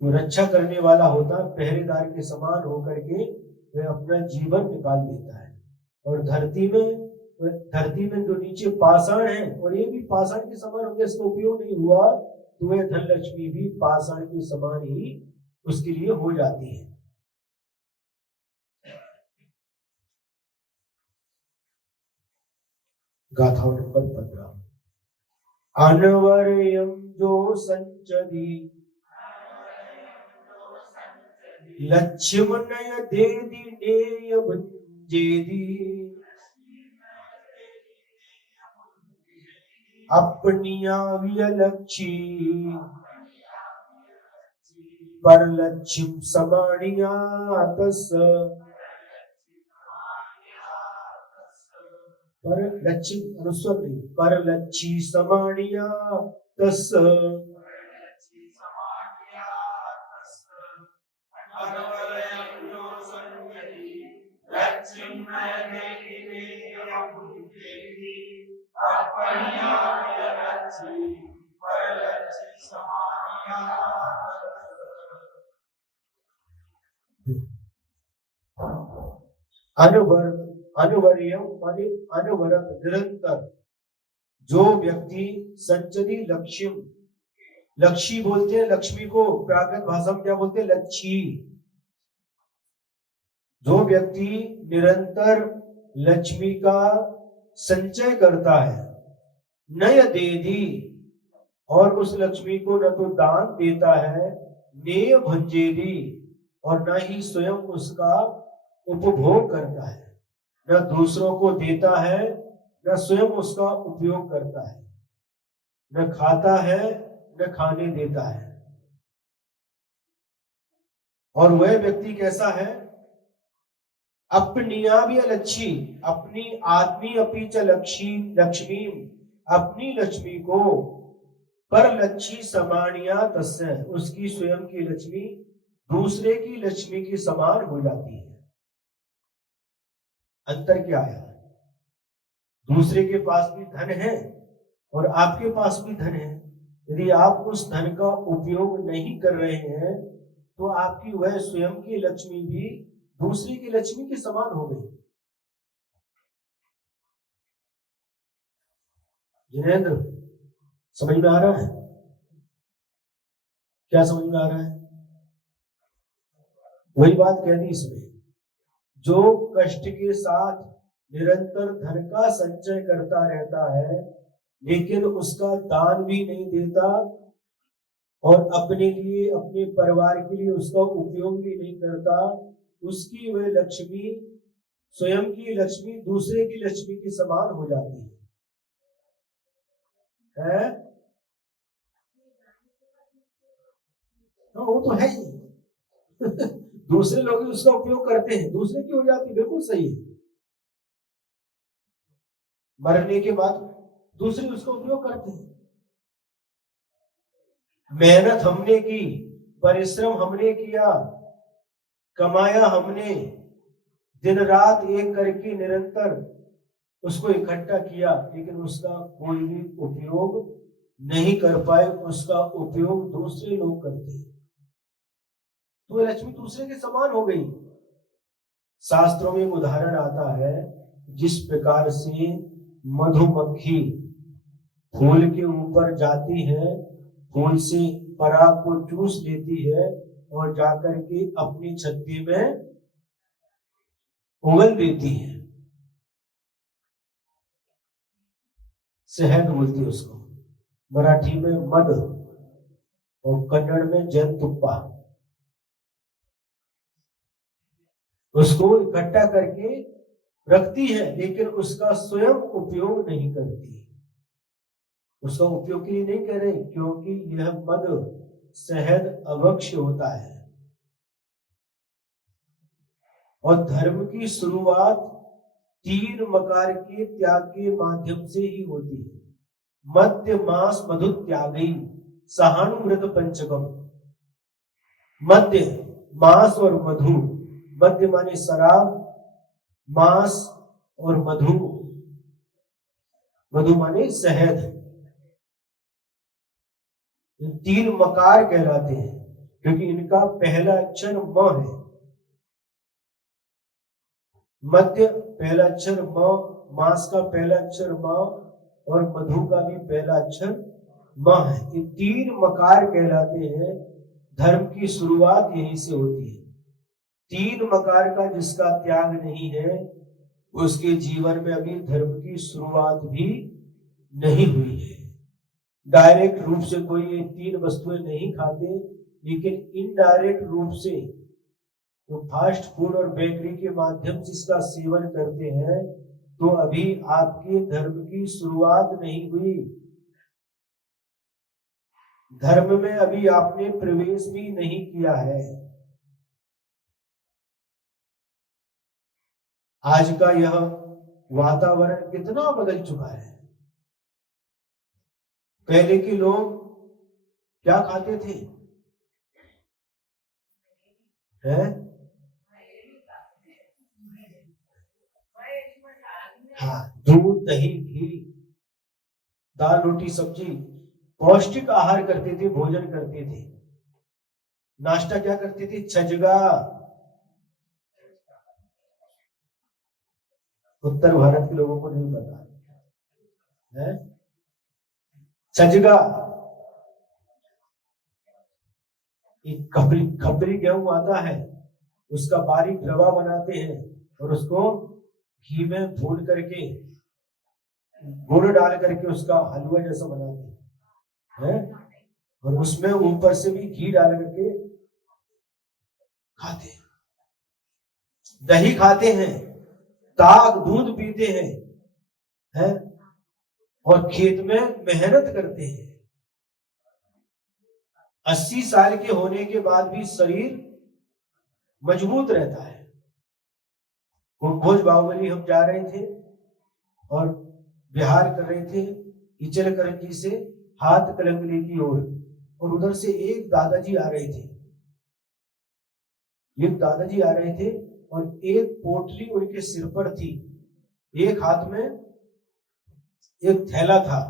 रक्षा करने वाला होता, पहरेदार के समान होकर के वह अपना जीवन निकाल देता है। और धरती में जो नीचे पाषाण है, और ये भी पाषाण के समान हो गया, इसका उपयोग नहीं हुआ, तो वह धन लक्ष्मी भी पाषाण के समान ही उसके लिए हो जाती है। गाथा नंबर 15। अनवर्यम जो संचदी लक्ष्मणय देदी नेय भंजेदी, अपनिया विलक्षी पर लक्ष्म समाणिया तस, पर लच्छी अनुस्वर नहीं, पर लच्छी समाणिया तस अनुवर्यम माने अनवरत निरंतर। जो व्यक्ति संचरी लक्ष्यम, लक्ष्मी बोलते हैं लक्ष्मी को, प्राकृत भाषा में क्या बोलते हैं, लच्छी। जो व्यक्ति निरंतर लक्ष्मी का संचय करता है, नय देदी, और उस लक्ष्मी को न तो दान देता है, नेय भंजेदी, और न ही स्वयं उसका उपभोग करता है, न दूसरों को देता है, न स्वयं उसका उपयोग करता है, न खाता है न खाने देता है। और वह व्यक्ति कैसा है, अपनिया भी लक्ष्मी, अपनी आत्मी अपी च लक्ष्मी, अपनी लक्ष्मी को पर लक्ष्मी समानिया तस्य, उसकी स्वयं की लक्ष्मी दूसरे की लक्ष्मी के समान हो जाती है। अंतर क्या है, दूसरे के पास भी धन है और आपके पास भी धन है, यदि आप उस धन का उपयोग नहीं कर रहे हैं तो आपकी वह स्वयं की लक्ष्मी भी दूसरी की लक्ष्मी के समान हो गई। जिनेंद्र, समझ में आ रहा है? क्या समझ में आ रहा है? वही बात कह दी इसमें, जो कष्ट के साथ निरंतर धन का संचय करता रहता है लेकिन उसका दान भी नहीं देता और अपने लिए अपने परिवार के लिए उसका उपयोग भी नहीं करता, उसकी वह लक्ष्मी स्वयं की लक्ष्मी दूसरे की लक्ष्मी के समान हो जाती है? वो तो है ही दूसरे लोग उसका उपयोग करते हैं, दूसरे की हो जाती, बिल्कुल सही है। मरने के बाद दूसरे उसका उपयोग करते हैं। मेहनत हमने की, परिश्रम हमने किया, कमाया हमने, दिन रात एक करके निरंतर उसको इकट्ठा किया, लेकिन उसका कोई भी उपयोग नहीं कर पाए, उसका उपयोग दूसरे लोग करते हैं, तो लक्ष्मी दूसरे के समान हो गई। शास्त्रों में उदाहरण आता है, जिस प्रकार से मधुमक्खी फूल के ऊपर जाती है, फूल से पराग को चूस लेती है और जाकर के अपनी छत्ती में उगल देती है, शहद बोलती है उसको, मराठी में मध और कन्नड़ में जैनतुप्पा। उसको इकट्ठा करके रखती है लेकिन उसका स्वयं उपयोग नहीं करती, उसका उपयोग के लिए नहीं कर रहे, क्योंकि यह मद शहद अभक्ष्य होता है। और धर्म की शुरुआत 3 मकार के त्याग के माध्यम से ही होती है। मध्य मास मधु त्यागी सहानुव्रत पंचकम। मध्य मास और मधु, मध्य माने शराब, मास और मधु, मधु माने शहद, 3 मकार कहलाते हैं क्योंकि इनका पहला अक्षर म है। मध्य पहला अक्षर म, मास का पहला अक्षर म और मधु का भी पहला अक्षर म है। ये 3 मकार कहलाते हैं। धर्म की शुरुआत यहीं से होती है। 3 मकार का जिसका त्याग नहीं है उसके जीवन में अभी धर्म की शुरुआत भी नहीं हुई है। डायरेक्ट रूप से कोई ये 3 वस्तुएं नहीं खाते, लेकिन इनडायरेक्ट रूप से तो फास्ट फूड और बेकरी के माध्यम से इसका सेवन करते हैं, तो अभी आपके धर्म की शुरुआत नहीं हुई। धर्म में अभी आपने प्रवेश भी नहीं किया है। आज का यह वातावरण कितना बदल चुका है। पहले के लोग क्या खाते थे? हैं? हाँ, दूध, दही, घी, दाल, रोटी, सब्जी, पौष्टिक आहार करते थे, भोजन करते थे। नाश्ता क्या करते थे? छजगा। उत्तर भारत के लोगों को नहीं पता है। छजगा एक खपरी गेहूं आता है, उसका बारीक रवा बनाते हैं और उसको घी में भून करके, गुड़ डाल करके उसका हलवा जैसा बनाते हैं, और उसमें ऊपर से भी घी डाल करके खाते हैं। दही खाते हैं, ताक दूध पीते हैं, और खेत में मेहनत करते हैं। 80 साल के होने के बाद भी शरीर मजबूत रहता है। भोज बाहुबली हम जा रहे थे और विहार कर रहे थे इचलकरंजी से हाथ कलंगली की ओर, और उधर से एक दादाजी आ रहे थे। और एक पोटली उनके सिर पर थी, एक हाथ में एक थैला था,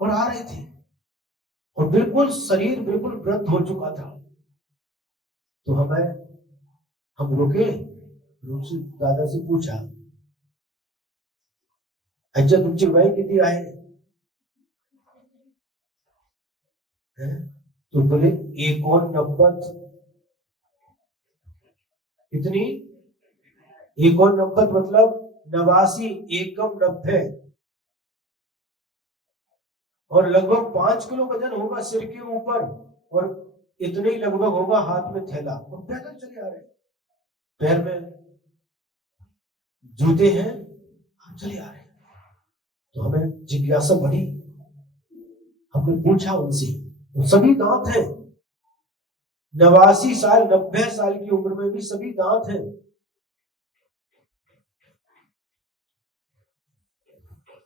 और आ रहे थे, और बिल्कुल शरीर बिल्कुल वृद्ध हो चुका था। तो हम रुके, दादा से पूछा, अच्छा तुमची वय किती आहे? तो बोले 89। कितनी? 89 मतलब 89, एकम 90, और लगभग 5 किलो वजन होगा सिर के ऊपर, और इतने ही लगभग होगा हाथ में थैला, और पैदल चले आ रहे, पैर में जूते हैं, चले आ रहे। तो हमें जिज्ञासा बढ़ी, हमने पूछा उनसे, सभी दांत हैं, 89 साल 90 साल की उम्र में भी सभी दांत हैं।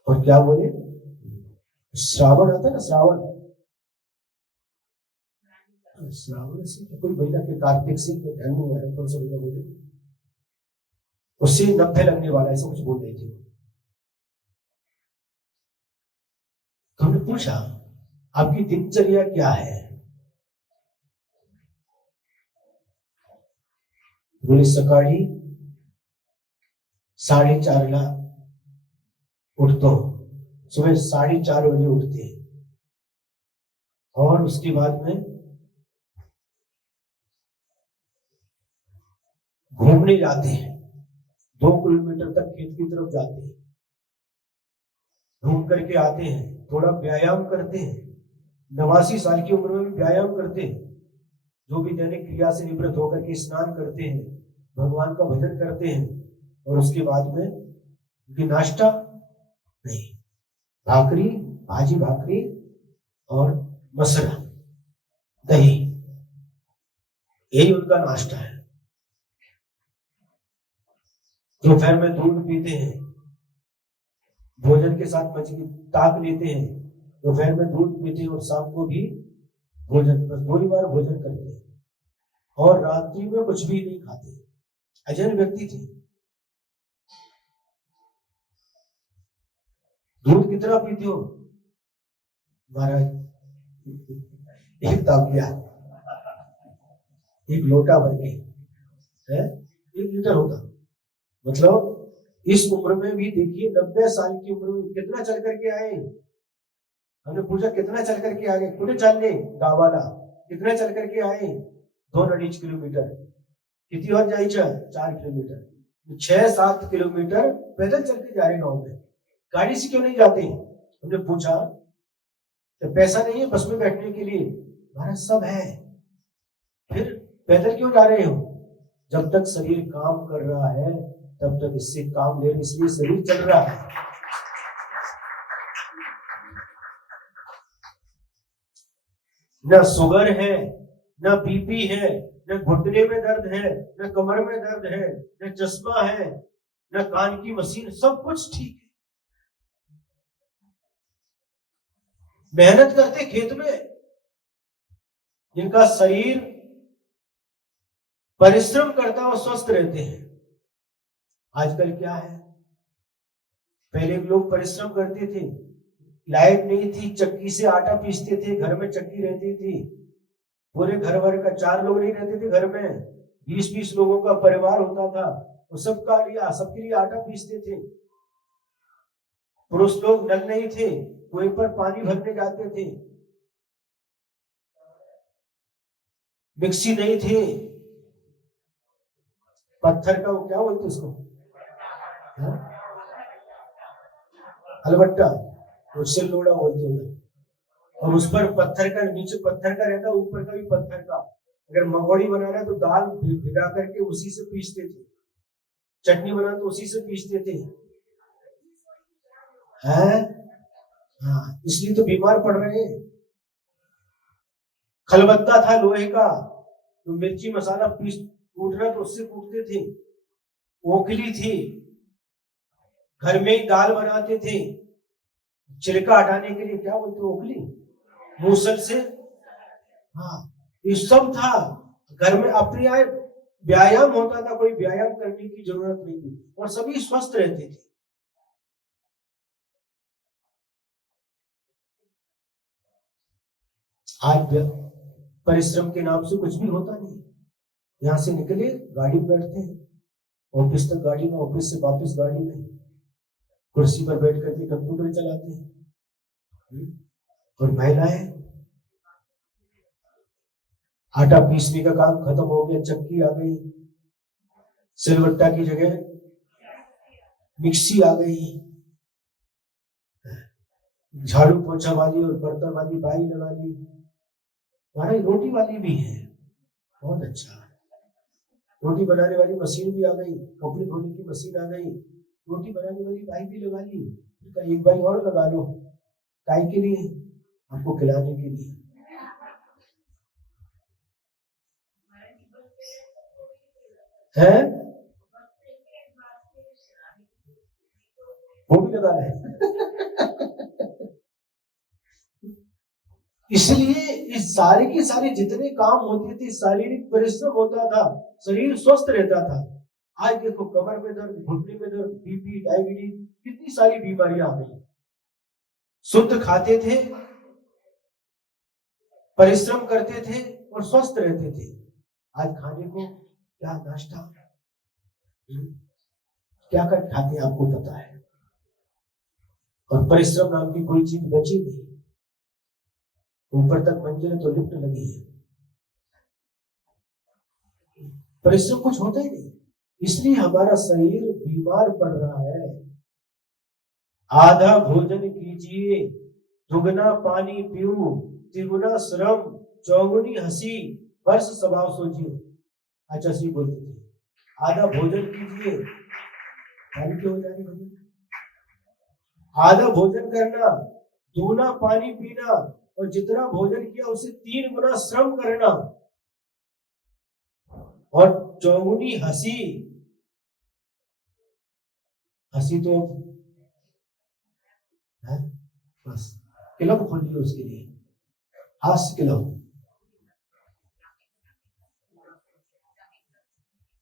और क्या बोले? श्रावण आता ना, श्रावण से कोई महीना के कार्तिक से ध्यान में आया, कौन सा महीना बोले, उससे 90 लगने वाला, ऐसा कुछ बोल रही थी। तो हमने पूछा आपकी दिनचर्या क्या है? बोले सकाळी 4:30 उठतो, सुबह 4:30 बजे उठते हैं, और उसके बाद में घूमने जाते हैं, 2 किलोमीटर तक खेत की तरफ जाते हैं, घूम करके आते हैं, थोड़ा व्यायाम करते हैं। 89 साल की उम्र में भी व्यायाम करते हैं, जो भी दैनिक क्रिया से निवृत्त होकर के स्नान करते हैं, भगवान का भजन करते हैं, और उसके बाद में नाश्ता नहीं, भाकरी, भाजी भाकरी और मसरा, दही, यही उनका नाश्ता है। दोपहर में दूध पीते हैं, भोजन के साथ मछली ताक लेते हैं, दोपहर में दूध पीते हैं, और शाम को भी भोजन, बस 2 ही बार भोजन करते हैं, और रात्रि में कुछ भी नहीं खाते। अजय व्यक्ति थे। दूध कितना पीते हो महाराज? एक ताबिया, एक लोटा भर के है, 1 लीटर होता। मतलब इस उम्र में भी देखिए, 90 साल की उम्र में कितना चल करके आए। हमने पूछा कितना चल करके आ गए? कुठे चालले? गावाला। कितना चल करके आए? 2-2.5 किलोमीटर। किती वर जायचं? 4 किलोमीटर। 6-7 किलोमीटर पैदल चल के जा रहे गाँव में, गाड़ी से क्यों नहीं जाते? हमने पूछा तो पैसा नहीं है बस में बैठने के लिए? भारत सब है, फिर पैदल क्यों जा रहे हो? जब तक शरीर काम कर रहा है तब तक इससे काम ले, इसलिए शरीर चल रहा है। न शुगर है, न बीपी है, न घुटने में दर्द है, न कमर में दर्द है, न चश्मा है, न कान की मशीन, सब कुछ ठीक है। मेहनत करते खेत में, जिनका शरीर परिश्रम करता वो स्वस्थ रहते हैं। आजकल क्या है, पहले लोग परिश्रम करते थे, लाइट नहीं थी, चक्की से आटा पीसते थे, घर में चक्की रहती थी, पूरे घर भर का 4 लोग नहीं रहते थे घर में, 20-20 लोगों का परिवार होता था, वो सबके लिए आटा पीसते थे। पुरुष लोग नल नहीं थे, कुएं पर पानी भरने जाते थे, मिक्सी नहीं थे, पत्थर का वो क्या बोलते उसको, हलवट्टा, उससे लोड़ा बोलते हैं, और उस पर पत्थर का, नीचे पत्थर का रहता, ऊपर का भी पत्थर का। अगर मंगोड़ी बनाना है तो दाल भिगा करके उसी से पीसते थे, चटनी बनाना तो उसी से पीसते थे, हैं? हाँ, इसलिए तो बीमार पड़ रहे हैं। खलबत्ता था लोहे का, तो मिर्ची मसाला पीस कूटना तो उससे कूटते थे। ओखली थी, घर में ही दाल बनाते थे, छिलका हटाने के लिए क्या बोलते ओखली, मूसल से, हाँ, ये सब था। घर में अपने आए व्यायाम होता था, कोई व्यायाम करने की जरूरत नहीं थी, और सभी स्वस्थ रहते थे। आज परिश्रम के नाम से कुछ भी होता नहीं। यहां से निकले, गाड़ी में बैठते हैं, ऑफिस तक गाड़ी में, ऑफिस से वापस गाड़ी में, कुर्सी पर बैठ करके कंप्यूटर चलाते हैं। और महिलाएं, आटा पीसने का काम खत्म हो गया, चक्की आ गई, सिलवट्टा की जगह मिक्सी आ गई, झाड़ू पोछा वाली और बर्तन वाली बाई लगा ली, हमारी रोटी वाली भी है, बहुत अच्छा, रोटी बनाने वाली मशीन भी आ गई, कपड़े धोने की मशीन आ गई, रोटी बनाने वाली बाई भी लगा ली, एक बाई और लगा लो, काय के लिए, आपको खिलाने के लिए। है वो भी लगा रहे इसलिए इस सारे के सारे जितने काम होते थे, शारीरिक परिश्रम होता था, शरीर स्वस्थ रहता था। आज देखो कमर में दर्द, घुटने में दर्द, बीपी, डायबिटीज, कितनी सारी बीमारियां आ गई। शुद्ध खाते थे, परिश्रम करते थे और स्वस्थ रहते थे। आज खाने को क्या नाश्ता, क्या कर खाते आपको पता है, और परिश्रम नाम की कोई चीज बची नहीं। ऊपर तक मंजिल तो लिफ्ट लगी है, परिश्रम कुछ होता ही नहीं, इसलिए हमारा शरीर बीमार पड़ रहा है। आधा भोजन कीजिए, दुगना पानी पीऊ, तिगुना श्रम, चौगुनी हंसी, वर्ष स्वभाव सोचिए। अच्छा सी बोलते थे, आधा भोजन कीजिए, पानी क्यों जा रही, आधा भोजन करना, दूना पानी पीना, और जितना भोजन किया उसे 3 गुना श्रम करना, और चौगुनी हंसी, हंसी तो है बस, क्लब खोलिए उसके लिए, हास्य क्लब।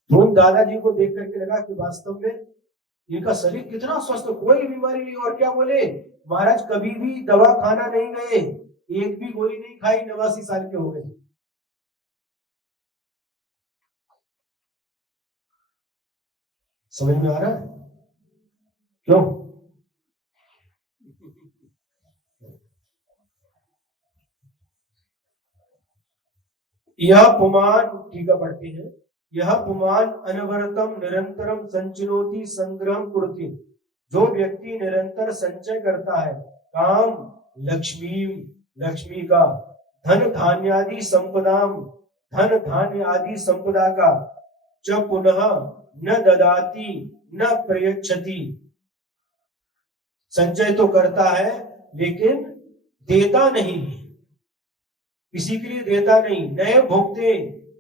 उन दादाजी को देख करके लगा कि वास्तव में इनका शरीर कितना स्वस्थ, कोई बीमारी नहीं। और क्या बोले, महाराज कभी भी दवा खाना नहीं गए, एक भी गोली नहीं खाई, 89 साल के हो गए। समझ में आ रहा है क्यों? यह पुमान, टीका पढ़ते हैं, यह पुमान अनवरतम निरंतरम संचिनोति संग्रहम कुर्ति। जो व्यक्ति निरंतर संचय करता है काम, लक्ष्मी, लक्ष्मी का, धन धान्यादि संपदाम, धन धान्य आदि संपदा का, च पुनः न ददाति न प्रयच्छति। संचय तो करता है लेकिन देता नहीं, किसी के लिए देता नहीं। नए भोगते,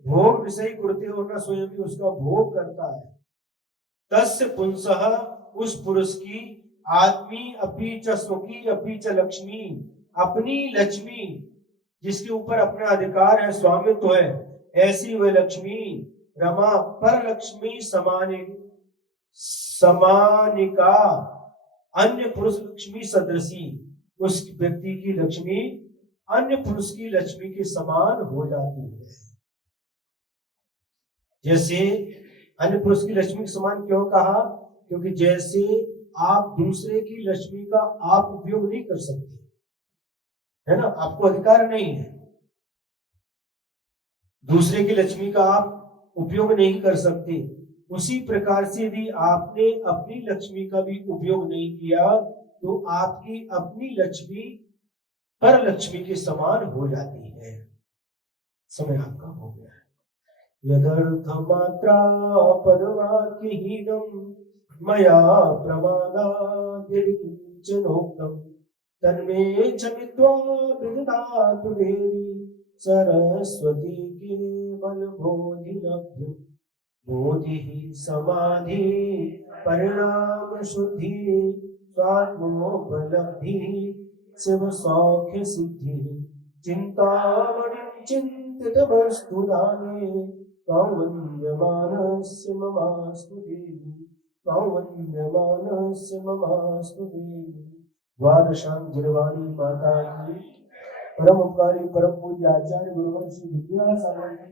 भोग विषय कुर्ते, और न स्वयं भी उसका भोग करता है। तस्य पुंसः उस पुरुष की आत्मी अपी च सुखी अपी च लक्ष्मी, अपनी लक्ष्मी जिसके ऊपर अपना अधिकार है, स्वामित्व है, ऐसी वह लक्ष्मी रमा पर लक्ष्मी समानिका अन्य पुरुष लक्ष्मी सदृशी, उस व्यक्ति की लक्ष्मी अन्य पुरुष की लक्ष्मी के समान हो जाती है। जैसे अन्य पुरुष की लक्ष्मी के समान क्यों कहा? क्योंकि जैसे आप दूसरे की लक्ष्मी का आप उपयोग नहीं कर सकते, है ना, आपको अधिकार नहीं है, दूसरे की लक्ष्मी का आप उपयोग नहीं कर सकते, उसी प्रकार से यदि आपने अपनी लक्ष्मी का भी उपयोग नहीं किया तो आपकी अपनी लक्ष्मी पर लक्ष्मी के समान हो जाती है। समय आपका हो गया है। यदर्थ मात्रा पदवाक्यहीनम् मया प्रमादाद् किंचनोक्तम् तन्मे क्षमित्वा विदधातु देवी सरस्वती केवल बोधि लभ्यम्। बोधि समाधि परिणाम शुद्धि स्वात्मोपलब्धि शिव सौख्य सिद्धि चिंतामणि चिंतित वस्तु दाने वन्द्यमानस्य ममास्तु देवी वन्द्यमानस्य ममास्तु देवी। द्वादशां गिरवाणी माता परम उपकारी परम पूज्य आचार्य गुरुवर श्री विद्यासागर जी